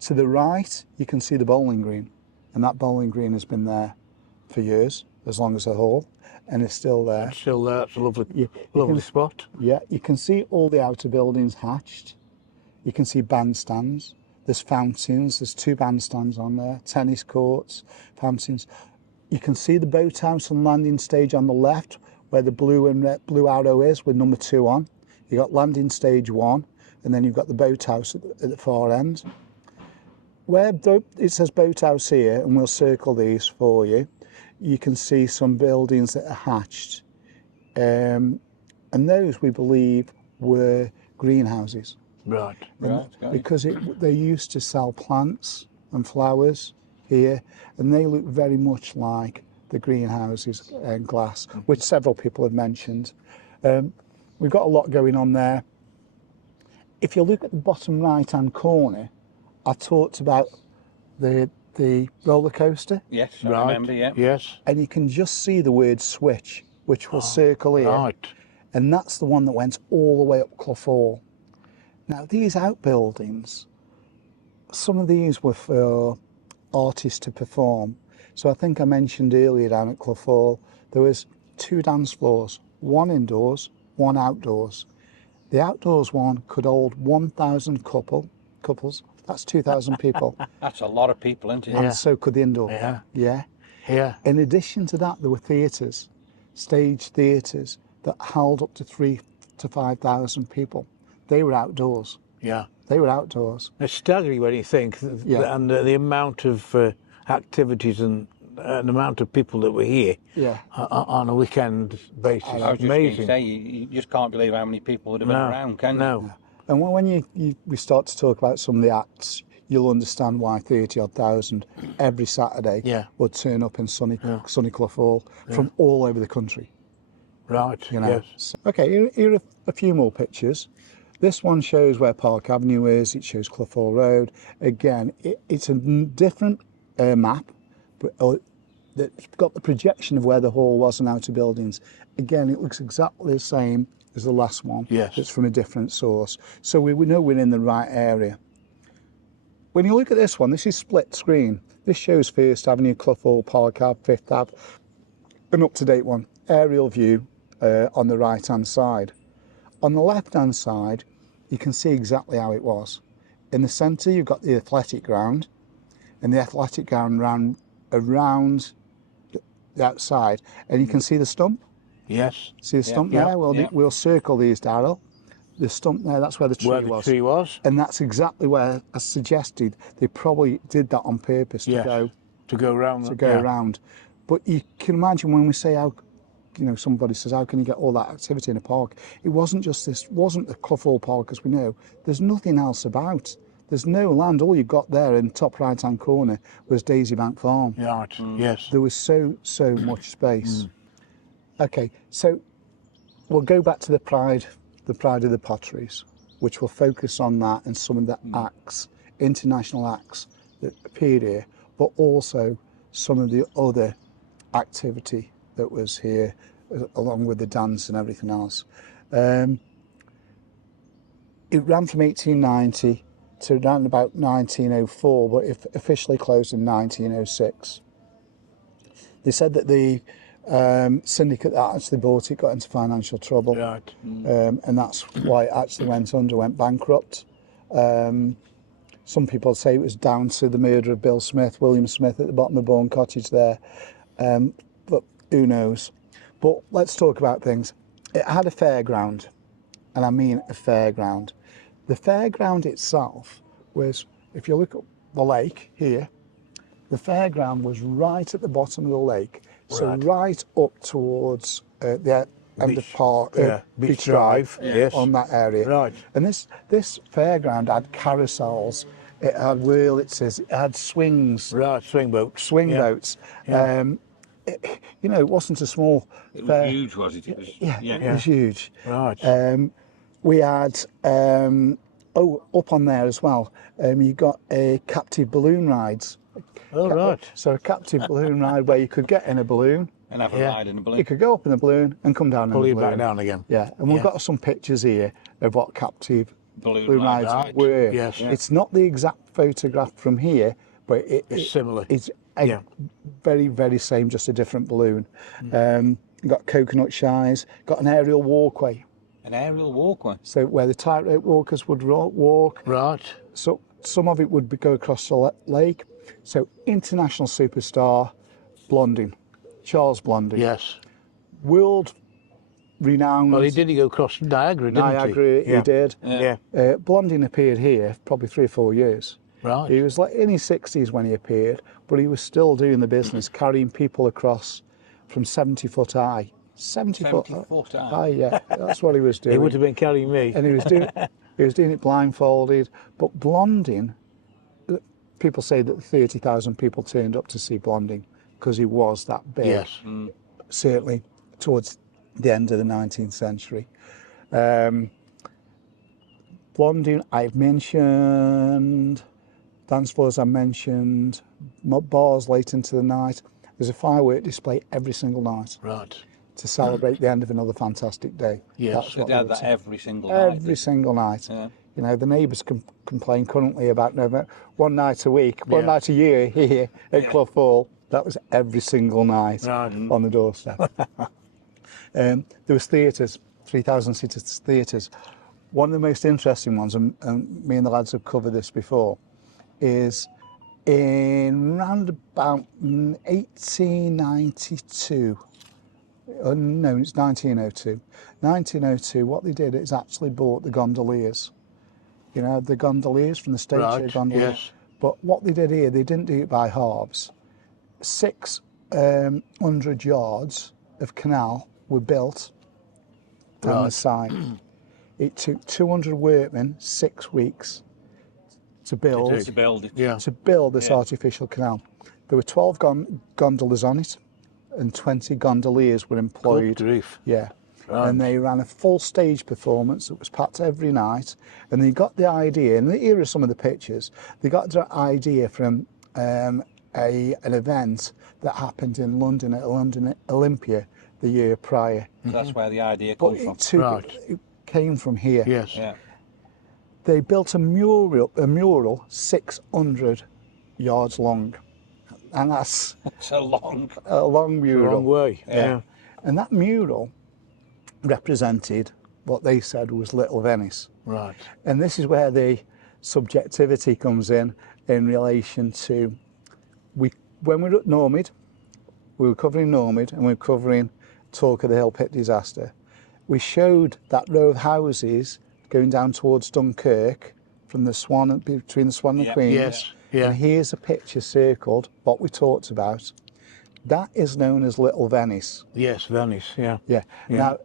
To the right, you can see the bowling green, and that bowling green has been there for years, as long as the hall, and it's still there. It's still there. It's a lovely, can- spot. Yeah, you can see all the outer buildings hatched. You can see bandstands. There's fountains. There's 2 bandstands on there. Tennis courts, fountains. You can see the boathouse and landing stage on the left, where the blue and red, blue arrow is with number 2 on. You got landing stage 1, and then you've got the boathouse at the far end. Where it says boathouse here, and we'll circle these for you, you can see some buildings that are hatched, and those we believe were greenhouses. Right. Because they used to sell plants and flowers here, and they look very much like the greenhouses and glass, which several people have mentioned. We've got a lot going on there. If you look at the bottom right-hand corner, I talked about the roller coaster, Yes, I remember, yeah. Yes. and you can just see the word switch, which will circle here, Right. and that's the one that went all the way up Clough Hall. Now, these outbuildings, some of these were for artists to perform. So I think I mentioned earlier down at Clough Hall, there was 2 dance floors, 1 indoors, 1 outdoors. The outdoors one could hold 1,000 couples. That's 2,000 people. That's a lot of people, isn't it? And so could the indoor. Yeah. Yeah. Yeah. In addition to that, there were theatres, stage theatres that held up to 3,000 to 5,000 people. They were outdoors. Yeah. They were outdoors. It's staggering when you think, Yeah. and the amount of activities and the amount of people that were here Yeah. on a weekend basis. I was just going to Amazing. say, you just can't believe how many people would have been around, can you? No. And when we start to talk about some of the acts, you'll understand why 30-odd thousand every Saturday would turn up in sunny Clough Hall from all over the country. Right. You know. Yes. So, okay, here are a few more pictures. This one shows where Park Avenue is. It shows Clough Hall Road. Again, it's a different map, but that's got the projection of where the hall was and outer buildings. Again, it looks exactly the same as the last one. Yes. It's from a different source. So we know we're in the right area. When you look at this one, this is split screen. This shows First Avenue, Clough Hall, Park Ave, Fifth Ave. An up-to-date one. Aerial view on the right-hand side. On the left-hand side, you can see exactly how it was. In the centre, you've got the athletic ground, and the athletic ground ran around the outside, and you can see the stump. Yes. See the stump there? We'll circle these, Darryl. The stump there, that's where the tree Where was. the tree was. And that's exactly where, as suggested, they probably did that on purpose to go around. But you can imagine when we say how, somebody says, how can you get all that activity in a park? It wasn't just this, wasn't the Clough Hall Park as we know. There's nothing else about. There's no land. All you've got there in the top right-hand corner was Daisy Bank Farm. Right, yes. There was so much space. Okay, so we'll go back to the pride of the potteries, which will focus on that and some of the acts, international acts that appeared here, but also some of the other activity that was here, along with the dance and everything else. It ran from 1890 to around about 1904, but it officially closed in 1906. They said that the syndicate that actually bought it got into financial trouble, Right. and that's why it actually went bankrupt. Some people say it was down to the murder of William Smith, at the bottom of Bourne Cottage there, but who knows. But let's talk about things. It had a fairground, and I mean a fairground. The fairground itself was, if you look at the lake here, the fairground was right at the bottom of the lake. So right up towards the end of Park, Beach Drive, yes. on that area. Right. And this fairground had carousels, it had Wurlitzers, it had swings, Right, swing boats. swing boats. Yeah. You know, it wasn't a small It fair. was huge, was it? It was, It was huge. Right. We had up on there as well. You got a captive balloon rides. Oh, right. So a captive balloon ride where you could get in a balloon. and have a ride in a balloon. You could go up in the balloon and come down in Pull the you balloon. back down again. Yeah, and we've got some pictures here of what captive Balloon rides rides. were. Yes. Yeah. It's not the exact photograph from here, but It's similar. It's Yeah. very, very same, just a different balloon. Got coconut shies, got an aerial walkway, An aerial walkway. so where the tightrope walkers would walk. Right. So some of it would go across the lake. So international superstar, Blondin, Charles Blondin. Yes. World renowned. Well, he did go across Niagara, didn't Niagara, he? he did. Yeah. Blondin appeared here probably 3 or 4 years. Right. He was like in his 60s when he appeared, but he was still doing the business, carrying people across from 70 foot high. 70 foot high, yeah. That's what he was doing. He would have been carrying me. And he was doing it blindfolded. But Blondin, people say that 30,000 people turned up to see Blondin because he was that big. Yes. Certainly towards the end of the 19th century. Blondin, I've mentioned. Dance floors I mentioned. Bars late into the night. There's a firework display every single night Right. to celebrate the end of another fantastic day. Yes. That's They what had we that do. every single night. Every single night. Yeah. You know, the neighbours complain currently about one night a week, one night a year here at Clough Hall. That was every single night Right. on the doorstep. There was theatres, 3,000-seater theatres. One of the most interesting ones, and me and the lads have covered this before, is in round about 1892. Oh, no, it's 1902. 1902, what they did is actually bought the gondoliers. You know, the gondoliers from the stage show Right, gondoliers. yes. But what they did here, they didn't do it by halves. 600 yards of canal were built down the side. It took 200 workmen 6 weeks to build To build it. Yeah. this artificial canal. There were 12 gondolas on it, and 20 gondoliers were employed. Good grief. Yeah. And they ran a full stage performance that was packed every night. And they got the idea, and here are some of the pictures, they got the idea from an event that happened in London at London Olympia the year prior. That's where the idea But comes from. it came from here. Yes. Yeah. They built a mural 600 yards long. And that's It's a long. a long mural. Wrong way. Yeah. And that mural represented what they said was Little Venice. Right. And this is where the subjectivity comes in relation to, when we were at Normid, we were covering Normid and we were covering Talk of the Hill Pit disaster. We showed that row of houses going down towards Dunkirk from the Swan, between the Swan and Yeah. Queen. Yes. Yeah. And here's a picture circled, what we talked about. That is known as Little Venice. Yes, Venice. Yeah. Yeah. Now,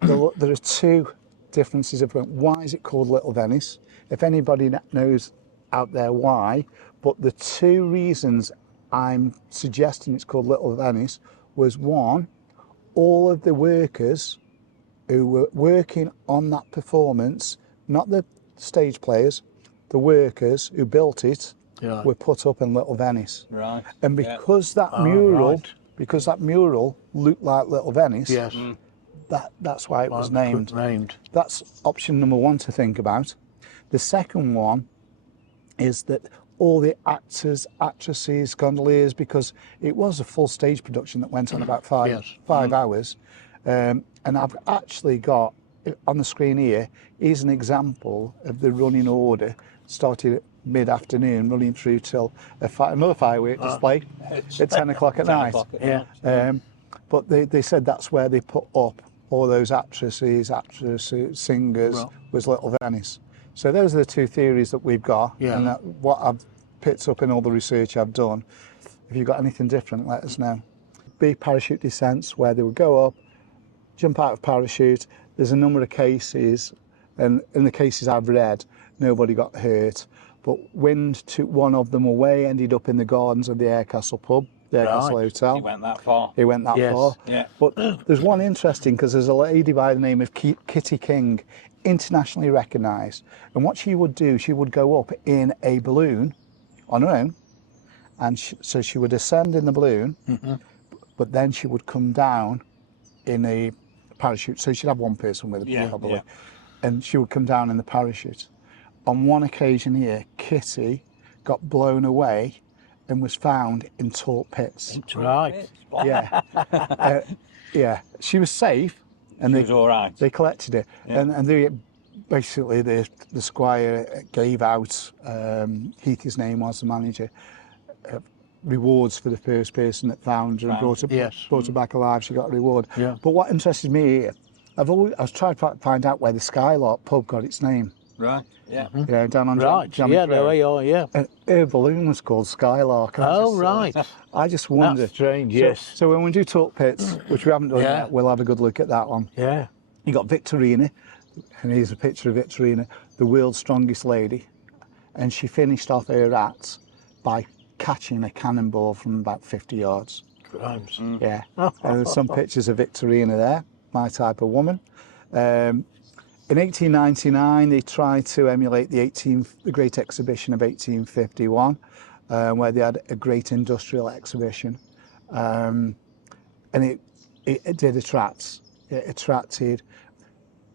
there are two differences of why is it called Little Venice. If anybody knows out there why, but the two reasons I'm suggesting it's called Little Venice was, one, all of the workers who were working on that performance, not the stage players, the workers who built it, Yeah. were put up in Little Venice. Right. And Yeah. because that mural, right. because that mural looked like Little Venice, Yes. that's why it was named. Named. That's option number one to think about. The second one is that all the actors, actresses, gondoliers, because it was a full stage production that went on about five hours. And I've actually got, on the screen here, is an example of the running order, started at mid-afternoon, running through till another firework display at 10 o'clock at 10 night. o'clock at night. But they said that's where they put up all those actresses, singers, was Little Venice. So those are the two theories that we've got, and what I've picked up in all the research I've done. If you've got anything different, let us know. Big parachute descents where they would go up, jump out of parachute. There's a number of cases, and in the cases I've read, nobody got hurt. But wind took one of them away, ended up in the gardens of the Aircastle pub, the Aircastle Hotel. He went that far. He went that Yes. far. Yeah. But there's one interesting, because there's a lady by the name of Kitty King, internationally recognised. And what she would do, she would go up in a balloon on her own. And so she would ascend in the balloon, but then she would come down in a parachute. So she'd have one person with her, probably. Yeah. And she would come down in the parachute. On one occasion here, Kitty got blown away and was found in Tort Pits. Right. Yeah. Yeah. She was safe, and She was all right. they collected her. Yeah. And they, basically the squire gave out, Heath, his name was, the manager, rewards for the first person that found her and brought her back alive. She got a reward. Yeah. But what interested me here, I was trying to find out where the Skylark pub got its name. Right. Yeah. You know, down on Right. Jamaica Yeah, there Road. we are, yeah. And her balloon was called Skylark. And Oh, right. I just wondered. That's strange, yes. So when we do Talk Pits, which we haven't done Yeah. yet, we'll have a good look at that one. Yeah. You got Victorina, and here's a picture of Victorina, the world's strongest lady, and she finished off her rats by catching a cannonball from about 50 yards. Crimes. Yeah, and there's some pictures of Victorina there, my type of woman. In 1899, they tried to emulate the Great Exhibition of 1851, where they had a great industrial exhibition, and it did attract. It attracted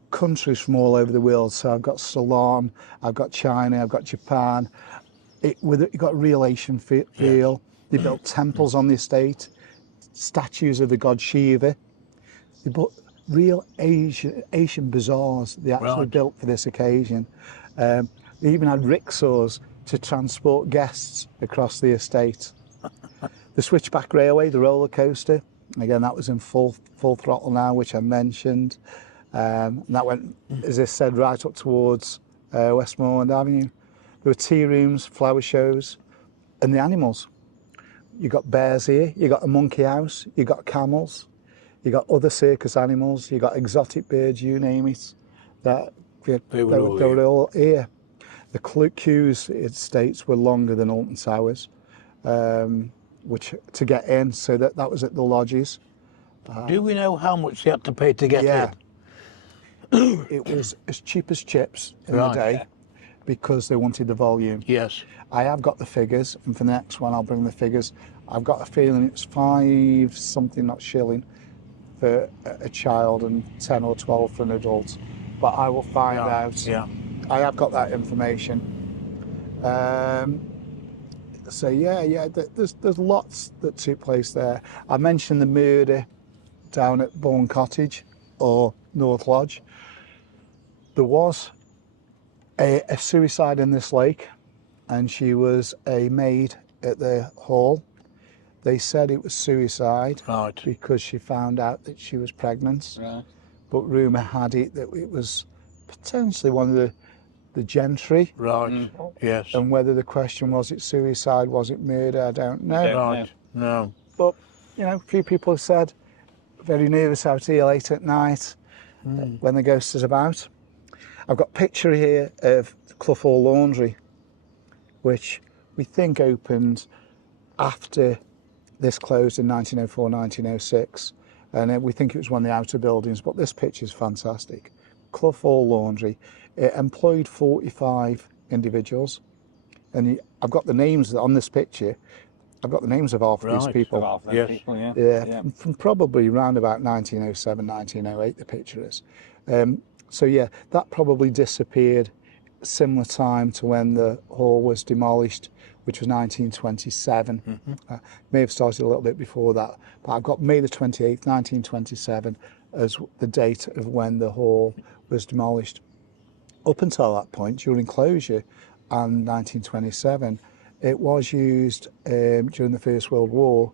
countries from all over the world. So I've got Ceylon, I've got China, I've got Japan. It got a real Asian feel. They built temples on the estate, statues of the god Shiva. They built real Asian bazaars. They actually built for this occasion. They even had rickshaws to transport guests across the estate. The Switchback Railway, the roller coaster, again, that was in full throttle now, which I mentioned. And that went, as I said, right up towards Westmoreland Avenue. There were tea rooms, flower shows, and the animals. You got bears here, you got a monkey house, you got camels, you got other circus animals, you got exotic birds, you name it. They were all here. The queues, it states, were longer than Alton Towers, which to get in, so that was at the lodges. Do we know how much you had to pay to get in? It was as cheap as chips in the day, because they wanted the volume. Yes. I have got the figures, and for the next one I'll bring the figures. I've got a feeling it's 5 something, not shilling, for a child and 10 or 12 for an adult. But I will find out. Yeah. I have got that information. So yeah, there's lots that took place there. I mentioned the murder down at Bourne Cottage or North Lodge. There was a suicide in this lake, and she was a maid at the hall. They said it was suicide because she found out that she was pregnant. Right. But rumour had it that it was potentially one of the gentry. Right. Yes. And whether the question was it suicide, was it murder, I don't know. Right. No. But, you know, a few people have said, very nervous out here late at night when the ghost is about. I've got a picture here of Clough Hall Laundry, which we think opened after this closed in 1904, 1906. And we think it was one of the outer buildings, but this picture is fantastic. Clough Hall Laundry. It employed 45 individuals. And I've got the names on this picture. I've got the names of half of these people. Yeah. From probably around about 1907, 1908, the picture is. So yeah, that probably disappeared similar time to when the hall was demolished, which was 1927. May have started a little bit before that, but I've got May the 28th, 1927 as the date of when the hall was demolished. Up until that point, during closure and 1927, it was used during the First World War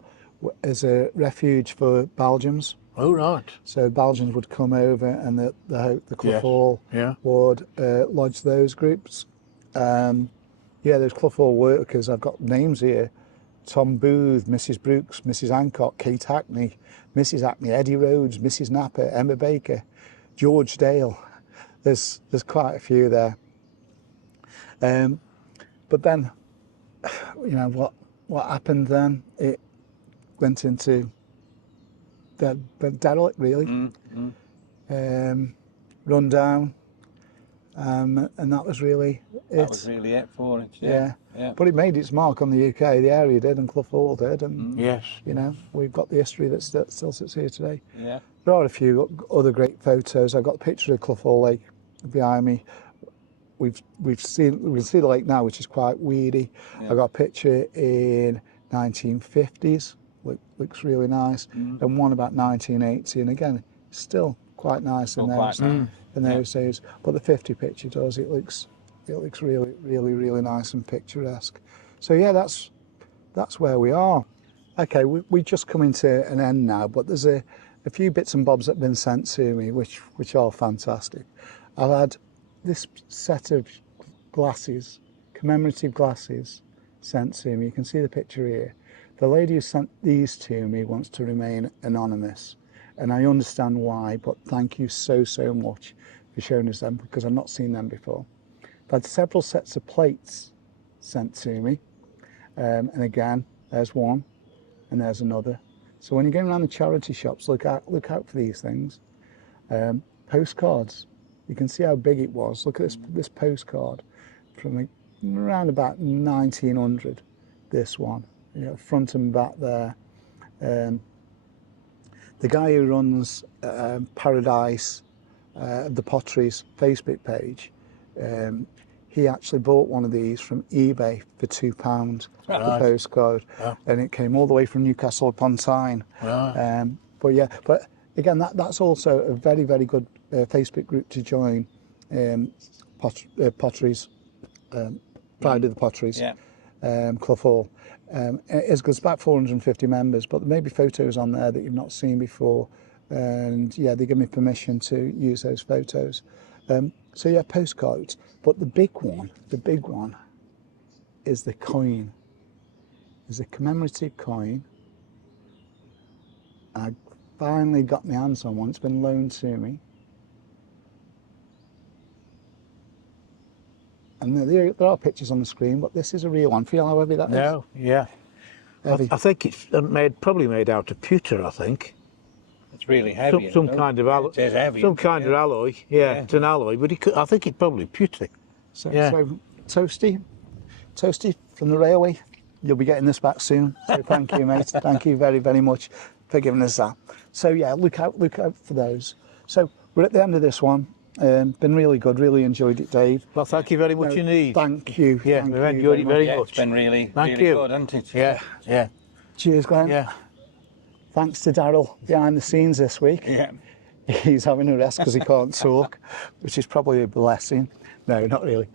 as a refuge for Belgians. Oh, right. So Belgians would come over, and the Clough Hall would lodge those groups. Yeah, those Clough Hall workers, I've got names here. Tom Booth, Mrs. Brooks, Mrs. Hancock, Kate Hackney, Mrs. Hackney, Eddie Rhodes, Mrs. Napper, Emma Baker, George Dale. There's quite a few there. But then, you know, what happened then? It went into the derelict, really. Run down. And that was really it. That was really it for it. Yeah. Yeah. But it made its mark on the UK. The area did, and Clough Hall did, and Yes. you know, we've got the history that still sits here today. Yeah. There are a few other great photos. I've got a picture of Clough Hall Lake behind me. We can see the lake now, which is quite weedy. Yeah. I've got a picture in 1950s, looks really nice, and one about 1980, and again, still quite nice in those days. But the 50 picture does. It looks really, really, really nice and picturesque. So yeah, that's where we are. Okay, we just coming to an end now, but there's a few bits and bobs that have been sent to me, which are fantastic. I've had this set of glasses, commemorative glasses, sent to me. You can see the picture here. The lady who sent these to me wants to remain anonymous, and I understand why, but thank you so much for showing us them, because I've not seen them before. I've had several sets of plates sent to me, and again, there's one, and there's another. So when you're going around the charity shops, look out for these things. Postcards. You can see how big it was. Look at this postcard from around about 1900. This one, you know, front and back there. The guy who runs Paradise, the Potteries Facebook page, he actually bought one of these from eBay for £2, the postcard, and it came all the way from Newcastle upon Tyne. But again, that's also a very, very good Facebook group to join. Potteries, Pride of the Potteries, Clough Hall. It's about 450 members, but there may be photos on there that you've not seen before, and yeah, they give me permission to use those photos. So yeah, postcards. But the big one is the coin. It's a commemorative coin. I finally got my hands on one. It's been loaned to me. And there are pictures on the screen, but this is a real one. Feel how heavy that is? No, yeah. I think it's probably made out of pewter, I think. It's really heavy. Some kind of alloy. It is heavy. Some kind of alloy. Yeah, it's an alloy, but I think it's probably pewter. So Toasty from the railway, you'll be getting this back soon. So thank you, mate. Thank you very, very much for giving us that. So yeah, look out for those. So we're at the end of this one. Been really good, really enjoyed it, Dave. Well, thank you very much indeed. Thank you. Yeah, we've enjoyed it very much. It's been really Thank really you. good, hasn't it? Yeah. Cheers, Glenn. Yeah. Thanks to Daryl behind the scenes this week. Yeah. He's having a rest because he can't talk, which is probably a blessing. No, not really.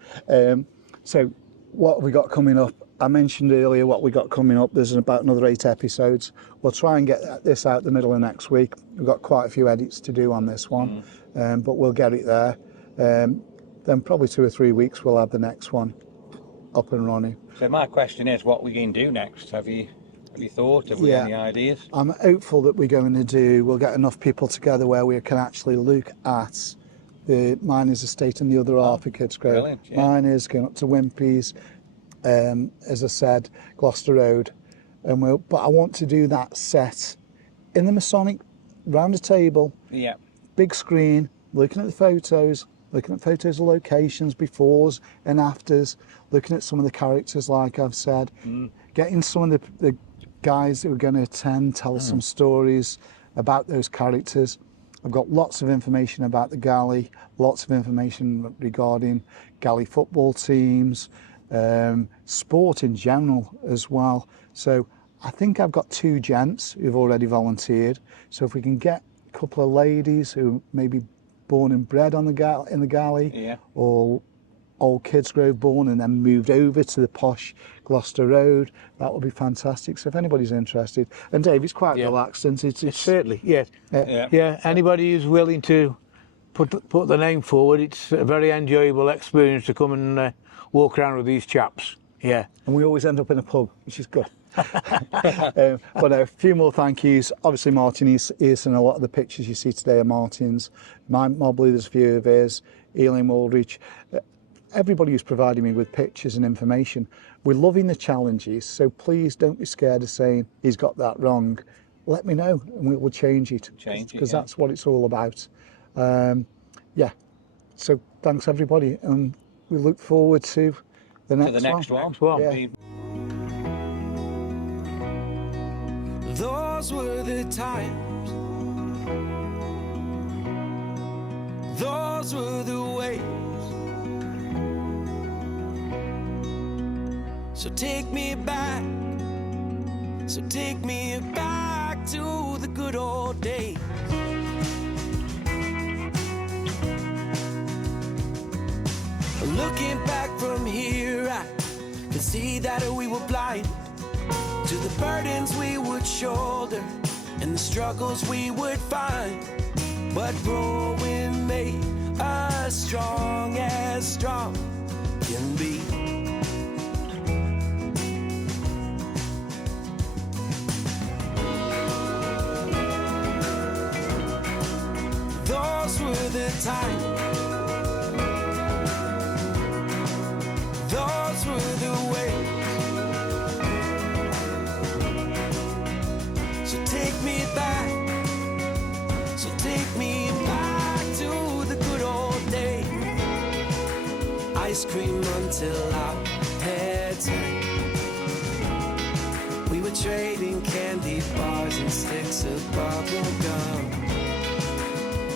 So what have we got coming up? I mentioned earlier what we got coming up. There's about another 8 episodes. We'll try and get this out the middle of next week. We've got quite a few edits to do on this one, but we'll get it there. Then probably 2 or 3 weeks we'll have the next one up and running. So my question is, what are we going to do next? Have you thought? Have we any ideas? I'm hopeful that we're going to we'll get enough people together where we can actually look at the miners' estate and the other half of Kidsgrove. Brilliant, yeah. Miners going up to Wimpy's, as I said, Gloucester Road, and but I want to do that set in the Masonic, round a table, big screen, looking at the photos, of locations, befores and afters, looking at some of the characters, like I've said, getting some of the guys that are going to attend, tell us some stories about those characters. I've got lots of information about the galley, lots of information regarding galley football teams, sport in general as well. So I think I've got 2 gents who've already volunteered. So if we can get a couple of ladies who may be born and bred on in the galley, or old Kidsgrove born and then moved over to the posh Gloucester Road, that would be fantastic. So if anybody's interested, and Dave, it's quite relaxed, and it's certainly, yeah. Anybody who's willing to put the name forward, it's a very enjoyable experience to come and walk around with these chaps. Yeah. And we always end up in a pub, which is good. But a few more thank yous. Obviously, Martin Earson, a lot of the pictures you see today are Martin's. Mike Mobley, there's a few of his. Eileen Waldridge. Everybody who's providing me with pictures and information. We're loving the challenges, so please don't be scared of saying he's got that wrong. Let me know and we will change it. Because that's what it's all about. Yeah. So thanks everybody, and we look forward to the next one. Yeah. Those were the times. Those were the ways. So take me back. So take me back to the good old days. Looking back from here, I can see that we were blind to the burdens we would shoulder and the struggles we would find. But growing made us strong as strong can be. Those were the times. Those were the ways. So take me back. So take me back to the good old days. Ice cream until our heads hang. We were trading candy bars and sticks of bubble gum.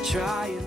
Trying